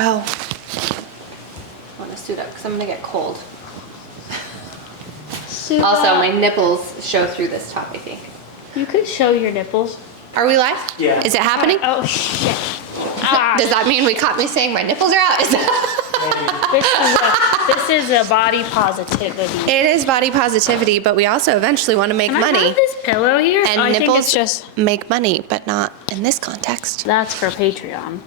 Oh. I want to suit up because I'm going to get cold. Also, my nipples show through this top, I think. You could show your nipples. Are we live? Yeah. Is it happening? Oh, shit. Does that mean we caught me saying my nipples are out? This is a body positivity. It is body positivity, but we also eventually want to make Can money. I have this pillow here? And I think nipples it's just... make money, but not in this context. That's for Patreon.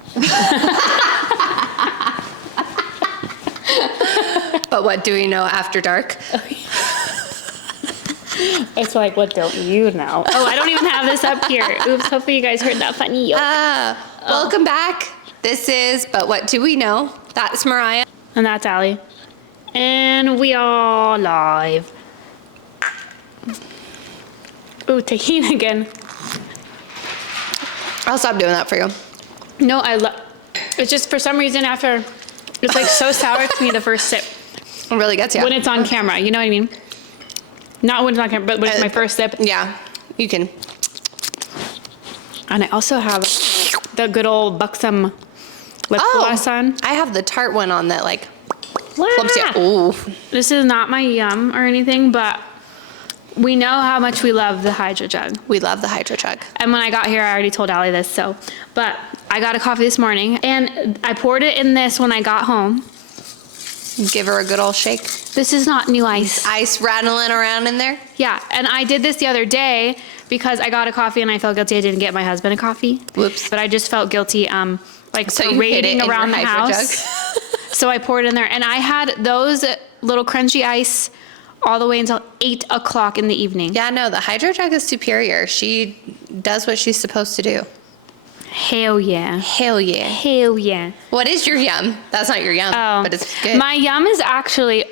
But what do we know after dark? It's like, what don't you know? Oh, I don't even have this up here. Oops, hopefully you guys heard that funny yoke. Welcome back. This is But What Do We Know? That's Mariah. And that's Ali. And we are live. Ooh, tahini again. I'll stop doing that for you. No, I love... It's just for some reason after... It's like so sour to me the first sip. It really gets you. When it's on camera, you know what I mean? Not when it's on camera, but when it's my first sip. Yeah, you can. And I also have the good old buxom lip gloss on. I have the tart one on that like Wow. plumps you. Ooh. This is not my yum or anything, but we know how much we love the Hydro Jug. We love the Hydro Jug. And when I got here, I already told Ali this, but I got a coffee this morning and I poured it in this when I got home. Give her a good old shake. This is not new ice. Ice rattling around in there. Yeah, and I did this the other day because I got a coffee and I felt guilty I didn't get my husband a coffee. Whoops. But I just felt guilty, like So you hid parading it in around your the Hydro house. So I poured it in there and I had those little crunchy ice all the way until 8 o'clock in the evening. Yeah, no, the Hydro Jug is superior. She does what she's supposed to do. Hell yeah. Hell yeah. Hell yeah. What is your yum? That's not your yum, but it's good. My yum is actually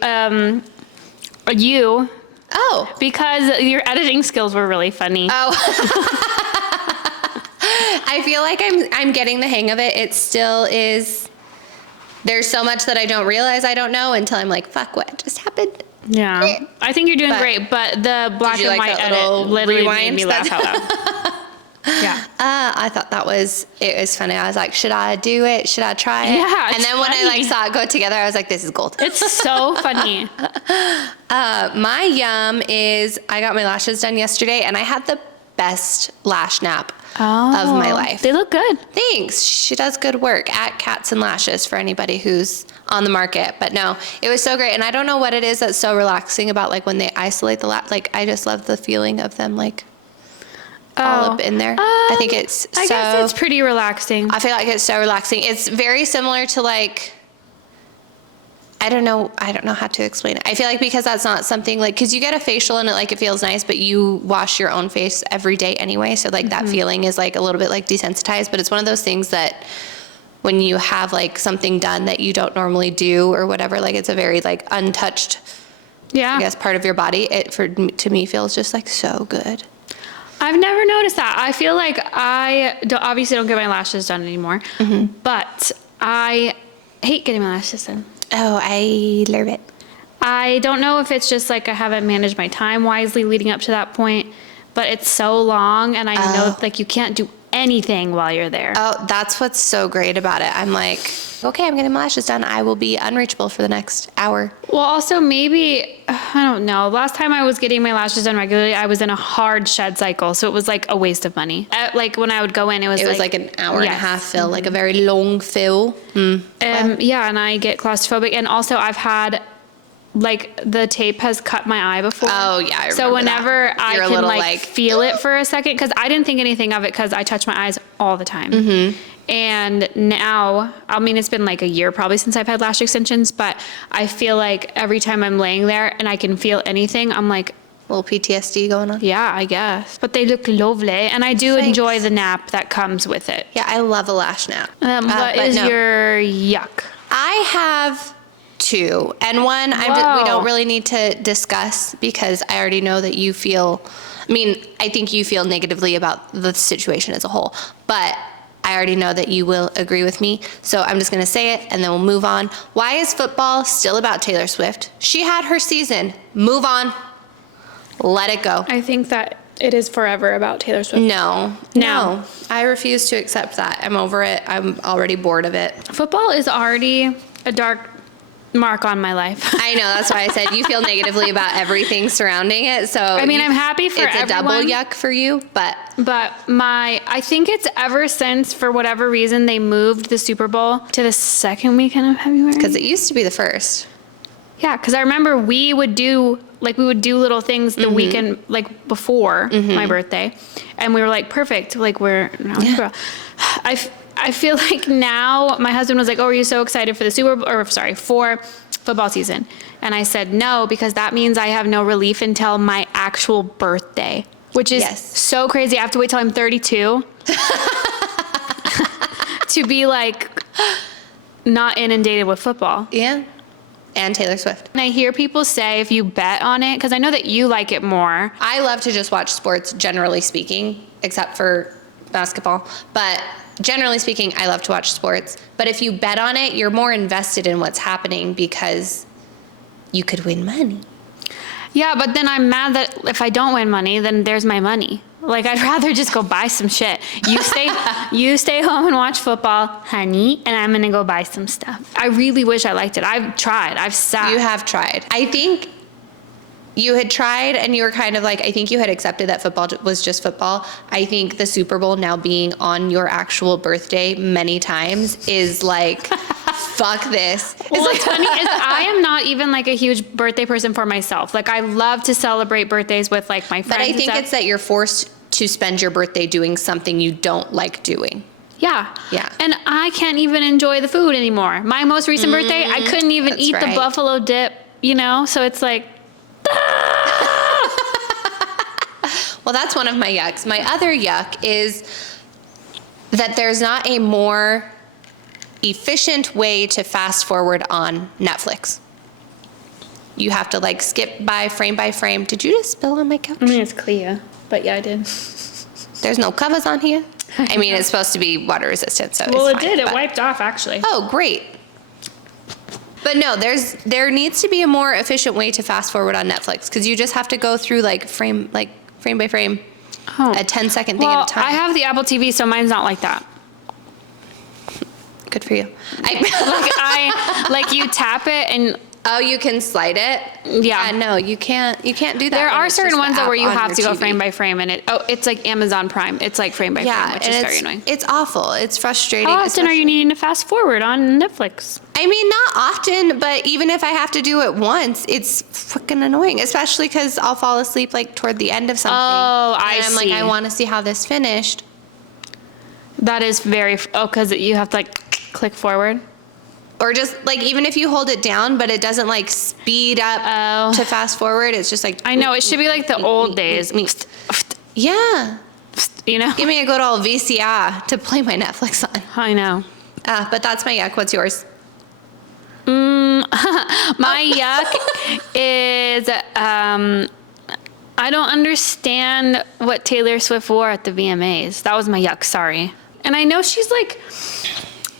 you. Oh. Because your editing skills were really funny. Oh. I feel like I'm getting the hang of it. It still is. There's so much that I don't realize I don't know until I'm like, fuck, what just happened? Yeah. I think you're doing great, but the black and white edit literally made me laugh out loud. Yeah. I thought it was funny. I was like, should I do it? Should I try it? Yeah. And then when I like saw it go together, I was like, this is gold. It's so funny. My yum is I got my lashes done yesterday and I had the best lash nap of my life. They look good. Thanks. She does good work at Cats and Lashes for anybody who's on the market. But no, it was so great. And I don't know what it is that's so relaxing about like when they isolate the like I just love the feeling of them like all up in there. I think I guess it's pretty relaxing. I feel like it's so relaxing. It's very similar to like, I don't know how to explain it. I feel like because that's not something like, cause you get a facial and it feels nice, but you wash your own face every day anyway. So like that feeling is like a little bit like desensitized, but it's one of those things that when you have like something done that you don't normally do or whatever, like it's a very like untouched, I guess, part of your body. It to me feels just like so good. I've never noticed that. I feel like I obviously don't get my lashes done anymore, but I hate getting my lashes done. Oh, I love it. I don't know if it's just like I haven't managed my time wisely leading up to that point, but it's so long and I know like you can't do anything while you're there. Oh, that's what's so great about it. I'm like, okay, I'm getting my lashes done. I will be unreachable for the next hour. Well, also maybe, I don't know. Last time I was getting my lashes done regularly, I was in a hard shed cycle. So it was like a waste of money. Like when I would go in, it was like an hour and a half fill, like a very long fill. Yeah, and I get claustrophobic. And also I've had, like the tape has cut my eye before. Oh yeah, I remember So whenever that. I can like feel it for a second, because I didn't think anything of it because I touch my eyes all the time. And now, I mean, it's been like a year probably since I've had lash extensions, but I feel like every time I'm laying there and I can feel anything, I'm like, little PTSD going on. yeah, I guess. But they look lovely, and I do enjoy the nap that comes with it. Yeah, I love a lash nap. What is your yuck? I have two, and one we don't really need to discuss because I already know that you feel, I think you feel negatively about the situation as a whole, but I already know that you will agree with me, so I'm just going to say it and then we'll move on. Why is football still about Taylor Swift? She had her season. Move on. Let it go. I think that it is forever about Taylor Swift. No. I refuse to accept that. I'm over it. I'm already bored of it. Football is already a dark mark on my life. I know. That's why I said you feel negatively about everything surrounding it. So I mean, I'm happy for everyone. It's a double yuck for you, but I think it's ever since, for whatever reason, they moved the Super Bowl to the second weekend of February. Because it used to be the first. Yeah, because I remember we would do little things the weekend, like before my birthday. And we were like, perfect. Like I feel like now my husband was like, oh, are you so excited for the for football season? And I said, no, because that means I have no relief until my actual birthday, which is so crazy. I have to wait till I'm 32 to be like not inundated with football. Yeah. And Taylor Swift. And I hear people say if you bet on it, because I know that you like it more. I love to just watch sports, generally speaking, except for basketball. But generally speaking, I love to watch sports. But if you bet on it, you're more invested in what's happening because you could win money. Yeah, but then I'm mad that if I don't win money, then there's my money. Like, I'd rather just go buy some shit. You stay home and watch football, honey, and I'm gonna go buy some stuff. I really wish I liked it. I've tried. I've sat. You have tried. I think you had tried and you were kind of like, I think you had accepted that football was just football. I think the Super Bowl now being on your actual birthday many times is like, fuck this. Well, what's funny is I am not even like a huge birthday person for myself. Like, I love to celebrate birthdays with like my friends. But I think it's that you're forced to spend your birthday doing something you don't like doing. Yeah. Yeah. And I can't even enjoy the food anymore. My most recent birthday, I couldn't even eat the buffalo dip, so it's like, Well, that's one of my yucks. My other yuck is that there's not a more efficient way to fast forward on Netflix. You have to like skip by frame. Did you just spill on my couch? I mean, it's clear, but yeah, I did. There's no covers on here? I mean, it's supposed to be water resistant, so well, it's fine. Well, it did. It wiped off, actually. Oh, great. But no, there needs to be a more efficient way to fast forward on Netflix because you just have to go through frame by frame, a 10-second thing at a time. I have the Apple TV, so mine's not like that. Good for you. You tap it and. Oh, you can slide it? Yeah. No, you can't do that. There are certain ones where you have to go frame by frame, and it's like Amazon Prime. It's like frame by frame, which is very annoying. It's awful. It's frustrating. How often are you needing to fast forward on Netflix? I mean, not often, but even if I have to do it once, it's freaking annoying, especially because I'll fall asleep toward the end of something. Oh, I see. see. I want to see how this finished. That is because you have to click forward. Or just even if you hold it down, but it doesn't speed up to fast forward. It's just I know, it should be like the old days. Yeah. Give me a good old VCR to play my Netflix on. I know. But that's my yuck. What's yours? My yuck is I don't understand what Taylor Swift wore at the VMAs. That was my yuck, sorry. And I know she's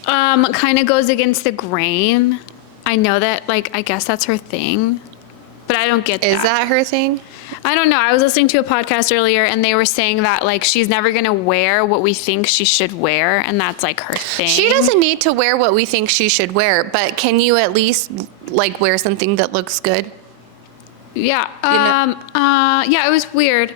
kind of goes against the grain. I know that, I guess that's her thing, but I don't get that. Is that her thing? I don't know. I was listening to a podcast earlier and they were saying that she's never going to wear what we think she should wear. And that's her thing. She doesn't need to wear what we think she should wear, but can you at least wear something that looks good? Yeah. Yeah, it was weird.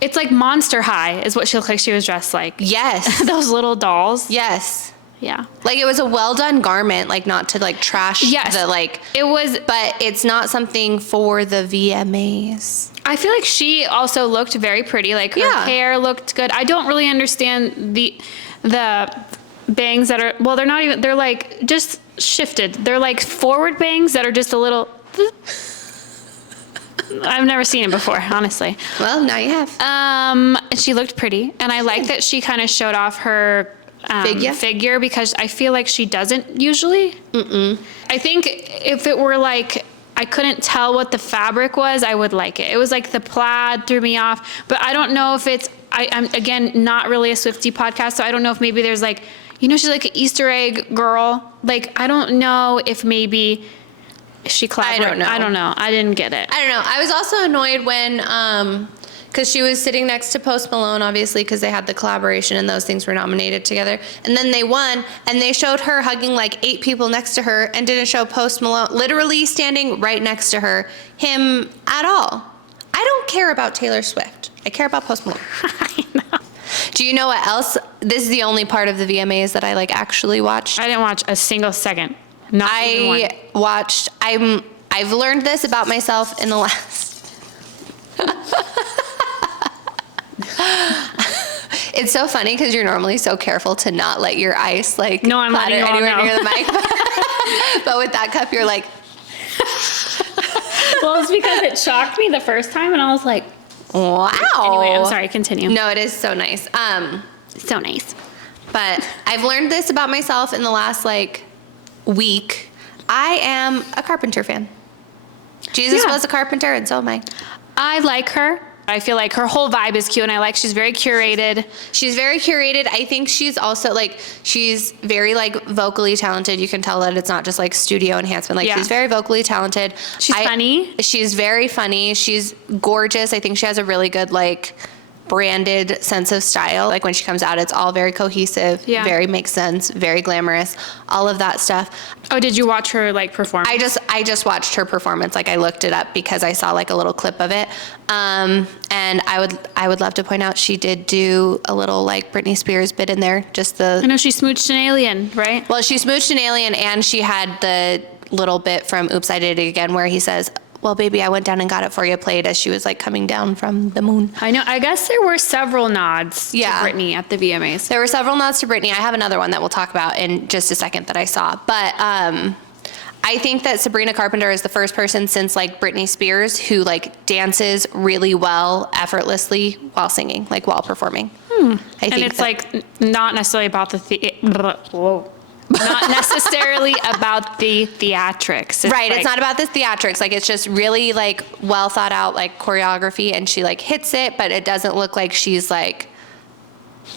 It's like Monster High is what she looked like she was dressed like. Yes. Those little dolls. Yes. Yeah. It was a well done garment, not to trash it was, but it's not something for the VMAs. I feel like she also looked very pretty. Her hair looked good. I don't really understand the bangs that are, they're not even, they're just shifted. They're forward bangs that are just a little, I've never seen it before, honestly. Well, now you have. And she looked pretty. And I like that she kind of showed off her figure because I feel like she doesn't usually. I think if it were I couldn't tell what the fabric was, I would like it. It was the plaid threw me off, but I don't know if it's, I'm again, not really a Swiftie podcast, so I don't know if maybe there's she's an Easter egg girl. I don't know if maybe she collaborated. I don't know. I didn't get it. I don't know. I was also annoyed when, because she was sitting next to Post Malone, obviously, because they had the collaboration and those things were nominated together. And then they won, and they showed her hugging like 8 people next to her and didn't show Post Malone, literally standing right next to her, him at all. I don't care about Taylor Swift. I care about Post Malone. I know. Do you know what else? This is the only part of the VMAs that I like actually watched. I didn't watch a single second. Not even one. I watched, I've learned this about myself in the last. It's so funny because you're normally so careful to not let your ice like No, I'm letting platter you all anywhere know. near the mic. But with that cup, you're like, Well, it's because it shocked me the first time, and I was like, wow. anyway, I'm sorry, continue. No, it is so nice. So nice. But I've learned this about myself in the last like week. I am a Carpenter fan. Jesus Yeah. was a carpenter, and so am I. I like her. I feel like her whole vibe is cute, and I like she's very curated. She's very curated. I think she's also like, she's very like vocally talented. You can tell that it's not just like studio enhancement. Like Yeah. she's very vocally talented. She's funny. She's very funny. She's gorgeous. I think she has a really good like branded sense of style. Like when she comes out, it's all very cohesive, Yeah. very makes sense, very glamorous, all of that stuff. Oh, did you watch her like perform? I just watched her performance. Like I looked it up because I saw like a little clip of it. And I would love to point out she did do a little like Britney Spears bit in there. Just I the, know she smooched an alien, right? well, she smooched an alien and she had the little bit from Oops, I Did It Again where he says, well, baby, I went down and got it for you, played as she was like coming down from the moon. I know. I guess there were several nods Yeah. to Britney at the VMAs. There were several nods to Britney. I have another one that we'll talk about in just a second that I saw. But I think that Sabrina Carpenter is the first person since like Britney Spears who like dances really well, effortlessly while singing, like while performing. I think And it's that- like not necessarily about the not necessarily about the theatrics. right. like- It's not about the theatrics. Like it's just really like well thought out like choreography and she like hits it, but it doesn't look like she's like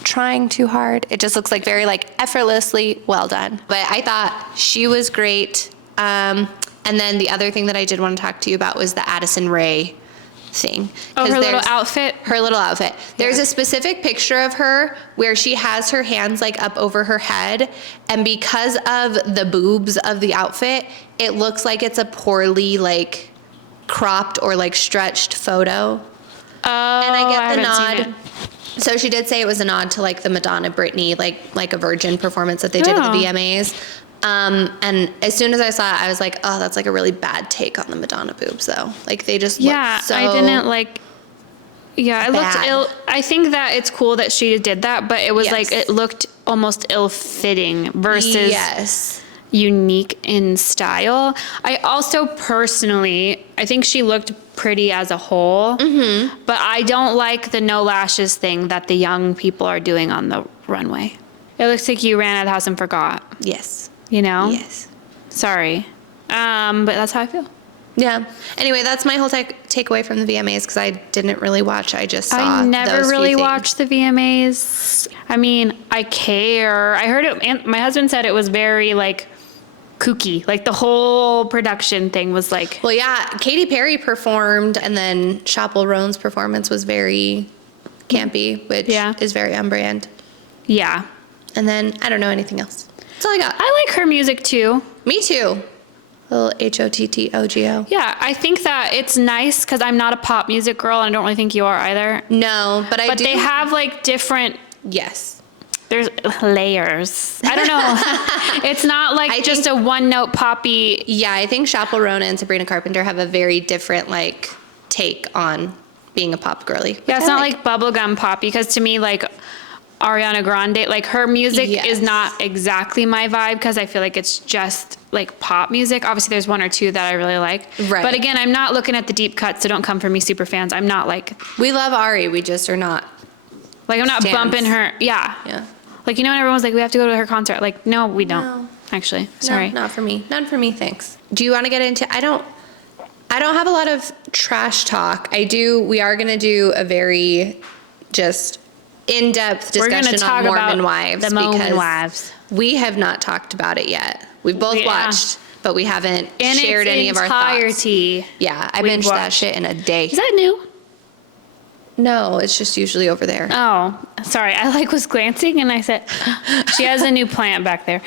trying too hard. It just looks like very like effortlessly well done. But I thought she was great. And then the other thing that I did want to talk to you about was the Addison Rae thing. Oh, 'Cause her little there's- outfit. Her little outfit. There's Yeah. a specific picture of her where she has her hands like up over her head, and because of the boobs of the outfit, it looks like it's a poorly like cropped or like stretched photo. Oh, And I get the haven't seen nod. So she did say it was a nod to like the Madonna Britney like a virgin performance that they did at the Oh. VMAs. And as soon as I saw it, I was like, oh, that's like a really bad take on the Madonna boobs though. Like they just Yeah, look so I didn't like. Yeah, it looked bad. ill. I think that it's cool that she did that, but it was Yes. like it looked almost ill-fitting versus yes. unique in style. I also personally, I think she looked pretty as a whole, but I don't like the no lashes thing that the young people are doing on the runway. It looks like you ran out of the house and forgot, Yes. you know? Yes. Sorry. But that's how I feel. Yeah. Anyway, that's my whole takeaway from the VMAs because I didn't really watch. I just saw I never those few really things. watched the VMAs. I mean, I care. I heard it, and my husband said it was very like kooky. Like the whole production thing was like, Well, yeah, Katy Perry performed, and then Chappell Roan's performance was very campy, which Yeah. is very on brand. yeah. And then I don't know anything else. That's all I got. I like her music too. Me too. Little HOTTOGO. Yeah, I think that it's nice because I'm not a pop music girl, and I don't really think you are either. No, but I But do. they have like different. Yes. There's layers. I don't know. It's not like I just think- a one note poppy. Yeah, I think Chappell Roan and Sabrina Carpenter have a very different like take on being a pop girly. Yeah, it's which I not like bubblegum poppy because to me, like Ariana Grande, like her music Yes. is not exactly my vibe because I feel like it's just like pop music. Obviously, there's one or two that I really like. Right. But again, I'm not looking at the deep cuts, so don't come for me, super fans. I'm not like We love Ari. We just are not. I'm not Stans. bumping her. Yeah. Yeah. Like, you know, when everyone's like, we have to go to her concert. Like, no, we don't. No. Actually, sorry. No, not for me. None for me, thanks. Do you want to get into I don't have a lot of trash talk. We are going to do a very just in-depth We're discussion gonna talk on Mormon about Wives the Mormon because Wives. we have not talked about it yet. We've both Yeah. watched, but we haven't In shared its any of our thoughts. entirety. Yeah, I We've binged that watched. shit in a day. Is that new? No, it's just usually over there. Oh, sorry. I was glancing and I said, she has a new plant back there.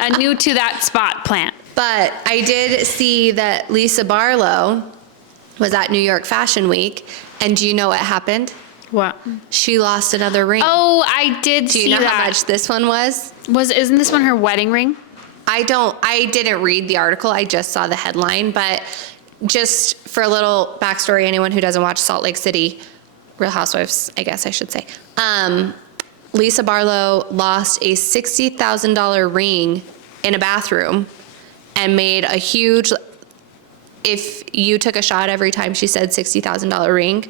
A new to that spot plant. But I did see that Lisa Barlow was at New York Fashion Week, and do you know what happened? What? She lost another ring. Oh, I did see that. Do you know how much this one was? Isn't this one her wedding ring? I didn't read the article. I just saw the headline, but just for a little backstory, anyone who doesn't watch Salt Lake City, Real Housewives, I guess I should say, Lisa Barlow lost a $60,000 ring in a bathroom and made a huge, if you took a shot every time she said $60,000 ring,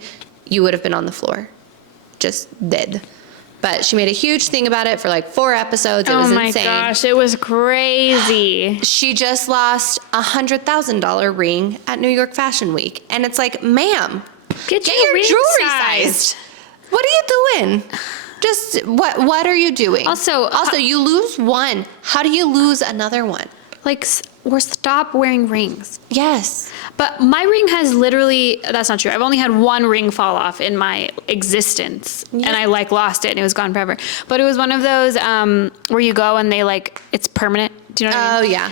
you would have been on the floor. Just dead. But she made a huge thing about it for like 4 episodes. It was insane. Oh my gosh, it was crazy. She just lost a $100,000 ring at New York Fashion Week. And it's like, ma'am, get your ring jewelry sized. sized. What are you doing? Just, what are you doing? Also, you lose one. How do you lose another one? Or stop wearing rings. Yes. But my ring has literally, that's not true. I've only had one ring fall off in my existence. Yeah. And I lost it and it was gone forever. But it was one of those where you go and they it's permanent. Do you know what I mean? Oh, yeah.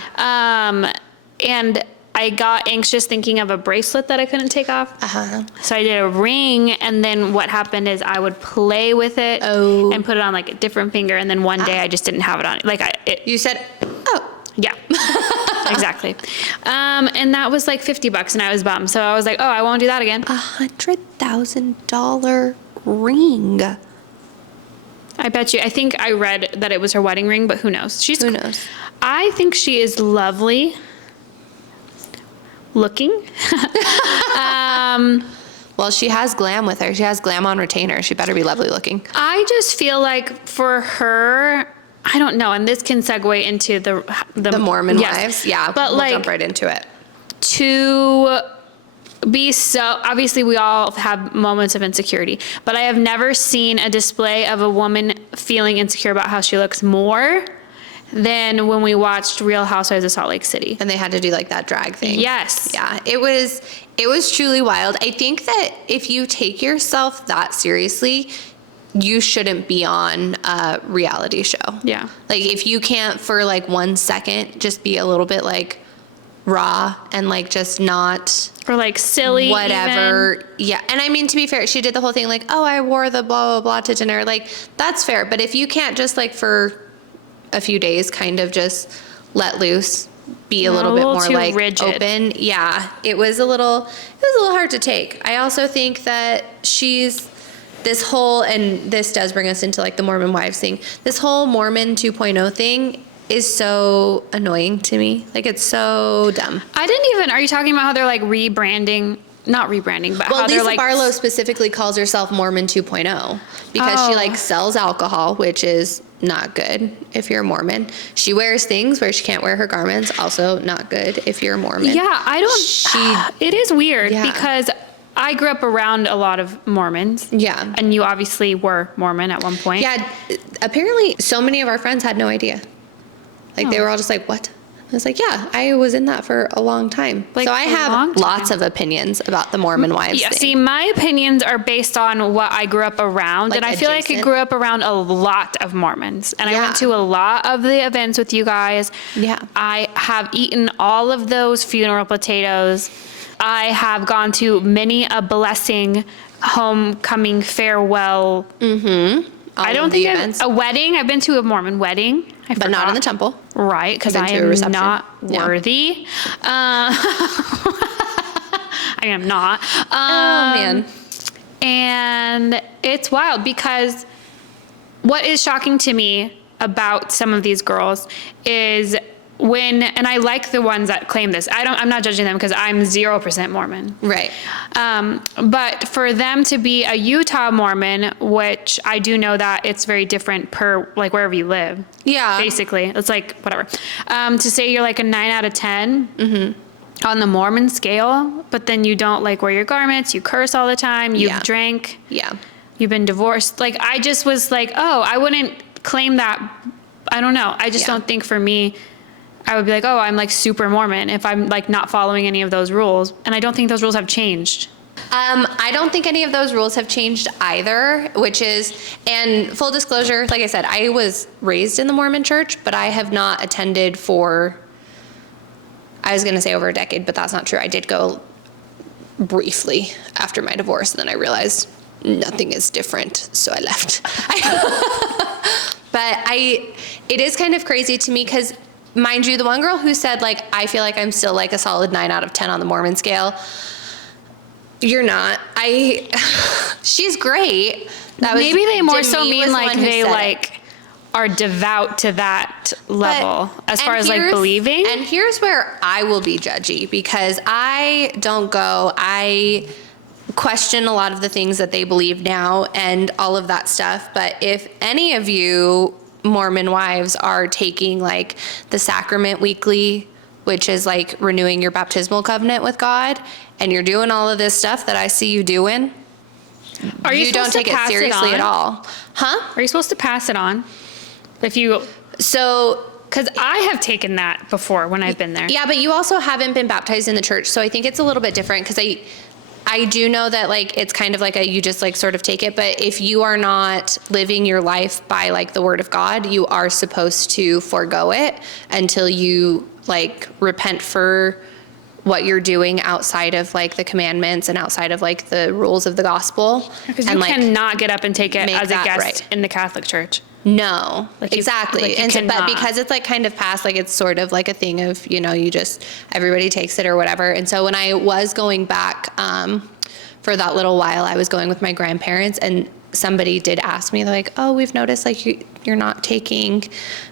And I got anxious thinking of a bracelet that I couldn't take off. Uh-huh. So I did a ring, and then what happened is I would play with it and put it on a different finger, and then one day I just didn't have it on. You said, oh. Yeah, exactly. And that was $50 and I was bummed. So I was like, oh, I won't do that again. $100,000 ring. I bet you, I think I read that it was her wedding ring, but who knows? Who knows? I think she is lovely looking. Well, she has glam with her. She has glam on retainer. She better be lovely looking. I just feel like for her, I don't know, and this can segue into the Mormon Wives. Yeah, but we'll jump right into it. To be so, obviously we all have moments of insecurity, but I have never seen a display of a woman feeling insecure about how she looks more than when we watched Real Housewives of Salt Lake City. And they had to do that drag thing. Yes. Yeah, it was truly wild. I think that if you take yourself that seriously, you shouldn't be on a reality show. Yeah. If you can't for 1 second just be a little bit raw and just not Or silly whatever. even. Yeah. And I mean, to be fair, she did the whole thing oh, I wore the blah blah blah to dinner. That's fair. But if you can't just for a few days kind of just let loose, be a little bit more too rigid. open. Yeah. It was a little hard to take. I also think that she's this whole, and this does bring us into the Mormon Wives thing, this whole Mormon 2.0 thing is so annoying to me. It's so dumb. Are you talking about how they're rebranding? Not rebranding, but how they're Lisa Barlow specifically calls herself Mormon 2.0 because she sells alcohol, which is not good if you're a Mormon. She wears things where she can't wear her garments, also not good if you're a Mormon. Yeah, it is weird because I grew up around a lot of Mormons. Yeah. And you obviously were Mormon at one point. Yeah, apparently so many of our friends had no idea. They were all just what? I was yeah, I was in that for a long time. So I have lots of opinions about the Mormon Wives thing. See, my opinions are based on what I grew up around. And I feel like I grew up around a lot of Mormons. And I went to a lot of the events with you guys. Yeah. I have eaten all of those funeral potatoes. I have gone to many a blessing, homecoming, farewell. Mm-hmm. I don't think a wedding. I've been to a Mormon wedding. But not in the temple. Right, because I am not worthy. I am not. Oh, man. And it's wild because what is shocking to me about some of these girls is and I like the ones that claim this. I'm not judging them because I'm 0% Mormon. Right. But for them to be a Utah Mormon, which I do know that it's very different per wherever you live. Yeah. Basically, it's whatever. To say you're a 9 out of 10 on the Mormon scale, but then you don't wear your garments, you curse all the time, you've drank. Yeah. You've been divorced. I just was oh, I wouldn't claim that. I don't know. I just don't think for me, I would be oh, I'm super Mormon if I'm not following any of those rules. And I don't think those rules have changed. I don't think any of those rules have changed either, and full disclosure, like I said, I was raised in the Mormon church, but I have not attended for, I was going to say over a decade, but that's not true. I did go briefly after my divorce, and then I realized nothing is different, so I left. But it is kind of crazy to me because, mind you, the one girl who said, like, I feel like I'm still like a solid 9 out of 10 on the Mormon scale, you're not. She's great. Maybe they more so Demi mean was the like one who they said like it. are devout to that level as far as like here's- believing. And here's where I will be judgy because I question a lot of the things that they believe now and all of that stuff. But if any of you Mormon wives are taking like the sacrament weekly, which is like renewing your baptismal covenant with God, and you're doing all of this stuff that I see you doing, Are you don't supposed to take it pass seriously on? at all. Huh? Are you supposed to pass it on? So, Because I have taken that before when I've been there. yeah, but you also haven't been baptized in the church. So I think it's a little bit different because I do know that like it's kind of like you just like sort of take it. But if you are not living your life by like the word of God, you are supposed to forego it until you like repent for what you're doing outside of like the commandments and outside of like the rules of the gospel. Because and you like cannot get up and take it make as a that guest right. in the Catholic Church. No, Like you- exactly. like you And so, but cannot. because it's like kind of past, like it's sort of like a thing of, you just, everybody takes it or whatever. And so when I was going back for that little while, I was going with my grandparents and somebody did ask me, they're like, oh, we've noticed like you're not taking.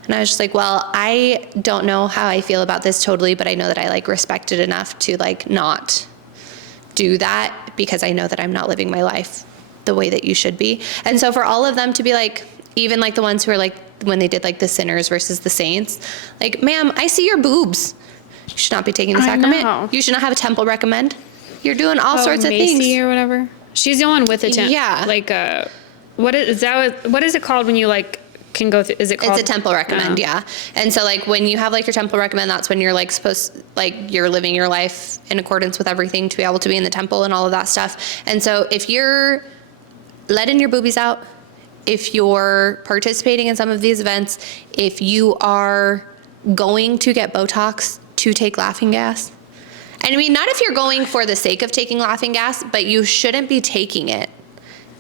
And I was just like, well, I don't know how I feel about this totally, but I know that I like respect it enough to like not do that because I know that I'm not living my life the way that you should be. And so for all of them to be like, even like the ones who are like, when they did like the sinners versus the saints, like, ma'am, I see your boobs. You should not be taking the I sacrament. know. You should not have a temple recommend. You're doing all sorts of Macy things. or whatever. She's the one with the temple. Yeah. Like what is it called when you like can go through? Is it called? It's a temple recommend, yeah. And so like when you have like your temple recommend, that's when you're like you're living your life in accordance with everything to be able to be in the temple and all of that stuff. And so if you're letting your boobies out, if you're participating in some of these events, if you are going to get Botox to take laughing gas, and I mean, not if you're going for the sake of taking laughing gas, but you shouldn't be taking it.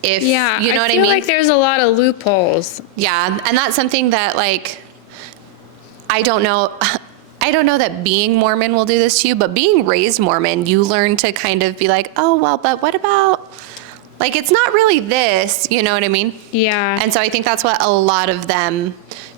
If, Yeah, you know what I feel mean? like there's a lot of loopholes. Yeah, and that's something that like, I don't know that being Mormon will do this to you, but being raised Mormon, you learn to kind of be like, oh, well, but what about, like, it's not really this, you know what I mean? Yeah. And so I think that's what a lot of them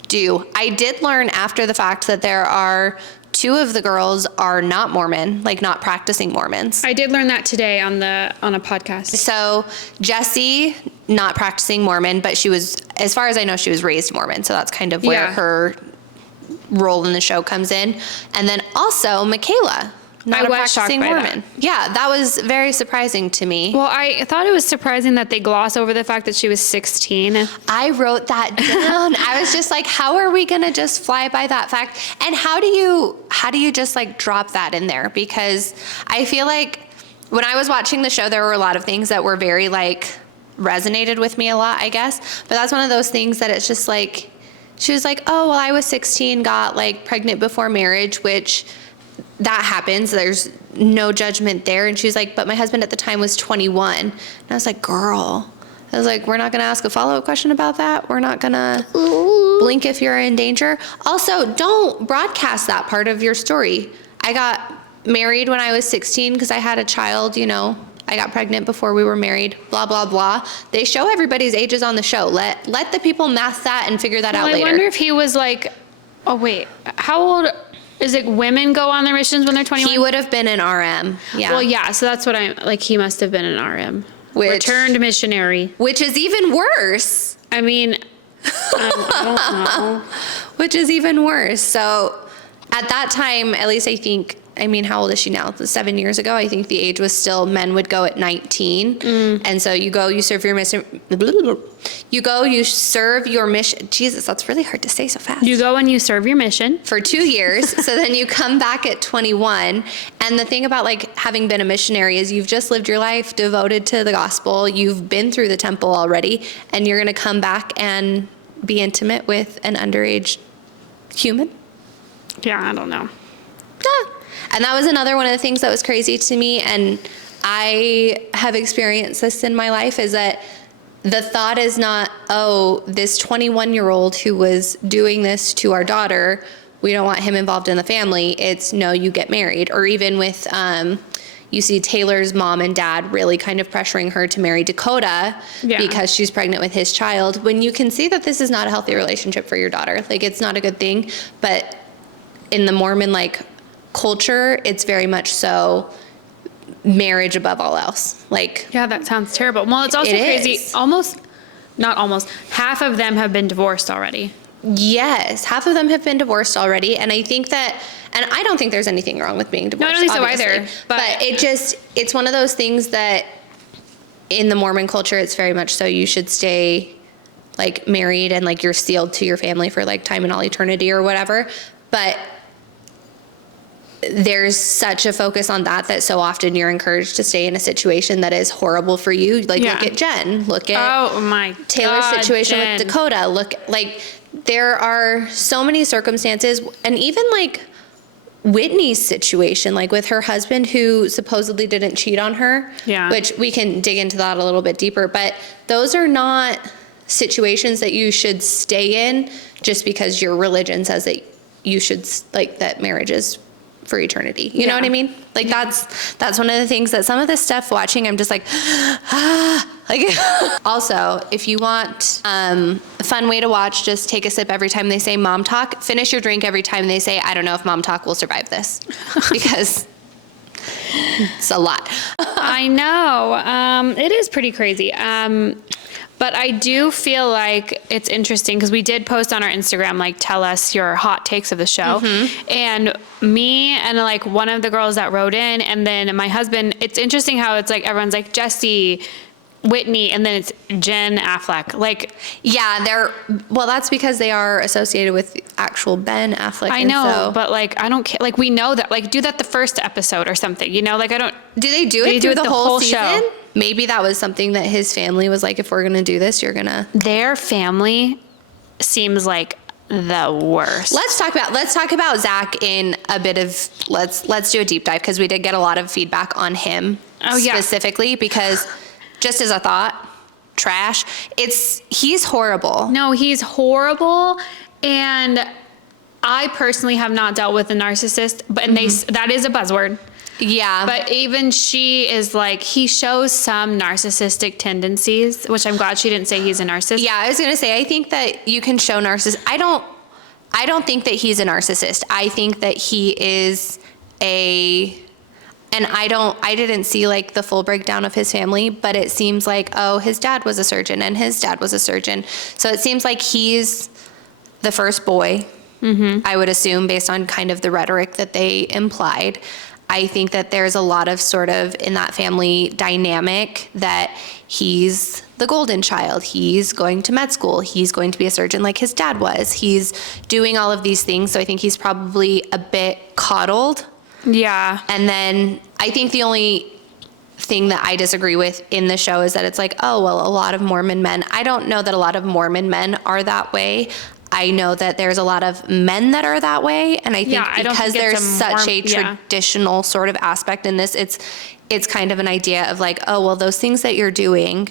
do. I did learn after the fact that there are 2 of the girls are not Mormon, like not practicing Mormons. I did learn that today on a podcast. So Jessie, not practicing Mormon, but she was, as far as I know, she was raised Mormon. So that's kind of where Yeah. her role in the show comes in. And then also Michaela, not a was shocked practicing by Mormon. that. Yeah, that was very surprising to me. Well, I thought it was surprising that they gloss over the fact that she was 16. I wrote that down. I was just like, how are we going to just fly by that fact? And how do you just like drop that in there? Because I feel like when I was watching the show, there were a lot of things that were very like resonated with me a lot, I guess. But that's one of those things that it's just like, she was like, oh, well, I was 16, got like pregnant before marriage, which that happens. There's no judgment there. And she was like, but my husband at the time was 21. And I was like, girl, I was like, we're not going to ask a follow-up question about that. We're not going to blink if you're in danger. Also, don't broadcast that part of your story. I got married when I was 16 because I had a child, I got pregnant before we were married, blah, blah, blah. They show everybody's ages on the show. Let the people math that and figure that out Well, I later. wonder if he was like, oh wait, how old is it? Women go on their missions when they're 21? He would have been an RM. Yeah. Well, yeah, so that's what I'm like. He must have been an RM. Returned missionary. Which is even worse. I mean, I don't know. Which is even worse. So at that time, at least I think I mean, how old is she now? 7 years ago, I think the age was still men would go at 19. And so you go, you serve your mission. You go, you serve your mission. Jesus, that's really hard to say so fast. You go and you serve your mission. For 2 years. So then you come back at 21. And the thing about like having been a missionary is you've just lived your life devoted to the gospel. You've been through the temple already, and you're going to come back and be intimate with an underage human. Yeah, I don't know. Yeah. And that was another one of the things that was crazy to me. And I have experienced this in my life, is that the thought is not, oh, this 21-year-old who was doing this to our daughter, we don't want him involved in the family. It's, no, you get married. Or even with, you see Taylor's mom and dad really kind of pressuring her to marry Dakota because she's pregnant with his child, when you can see that this is not a healthy relationship for your daughter. Like, it's not a good thing. But in the Mormon, like, culture, it's very much so marriage above all else. Like, yeah, that sounds terrible. Well, it's also crazy. Not almost, half of them have been divorced already. Yes, half of them have been divorced already. And I think that, and I don't think there's anything wrong with being divorced. No, I don't think obviously. so either. But it's one of those things that in the Mormon culture, it's very much so you should stay like married and like you're sealed to your family for like time and all eternity or whatever. But there's such a focus on that so often you're encouraged to stay in a situation that is horrible for you. Like, look at Jen, look at Taylor's situation with Dakota. Look, like, there are so many circumstances, and even like Whitney's situation, like with her husband who supposedly didn't cheat on her, which we can dig into that a little bit deeper, but those are not situations that you should stay in just because your religion says that you should, like, that marriage is for eternity. You know what I mean? Like, that's one of the things that some of this stuff watching, I'm just like, like, also, if you want a fun way to watch, just take a sip every time they say mom talk, finish your drink every time they say, I don't know if mom talk will survive this, because it's a lot. I know. It is pretty crazy. But I do feel like it's interesting because we did post on our Instagram, like, tell us your hot takes of the show. And me and like one of the girls that wrote in, and then my husband, it's interesting how it's like everyone's like Jesse, Whitney, and then it's Jen Affleck. Like, yeah, well, that's because they are associated with actual Ben Affleck. I know, but like, I don't care. Like, we know that, like, do that the first episode or something, you know, like, I don't. Do they do it through the whole season? Show. Maybe that was something that his family was like, if we're going to do this, you're going to. Their family seems like the worst. Let's talk about Zach in a bit of, let's do a deep dive, because we did get a lot of feedback on him specifically, because just as a thought, trash. He's horrible. No, he's horrible. And I personally have not dealt with a narcissist, but that is a buzzword. Yeah. But even she is like, he shows some narcissistic tendencies, which I'm glad she didn't say he's a narcissist. Yeah, I was going to say, I think that you can show narcissist. I don't think that he's a narcissist. I think that he is and I didn't see like the full breakdown of his family, but it seems like, oh, his dad was a surgeon and his dad was a surgeon. So it seems like he's the first boy, I would assume, based on kind of the rhetoric that they implied. I think that there's a lot of sort of in that family dynamic that he's the golden child. He's going to med school. He's going to be a surgeon like his dad was. He's doing all of these things. So I think he's probably a bit coddled. Yeah. And then I think the only thing that I disagree with in the show is that it's like, oh, well, a lot of Mormon men. I don't know that a lot of Mormon men are that way. I know that there's a lot of men that are that way, and I think because there's such a traditional sort of aspect in this, it's kind of an idea of like, oh, well, those things that you're doing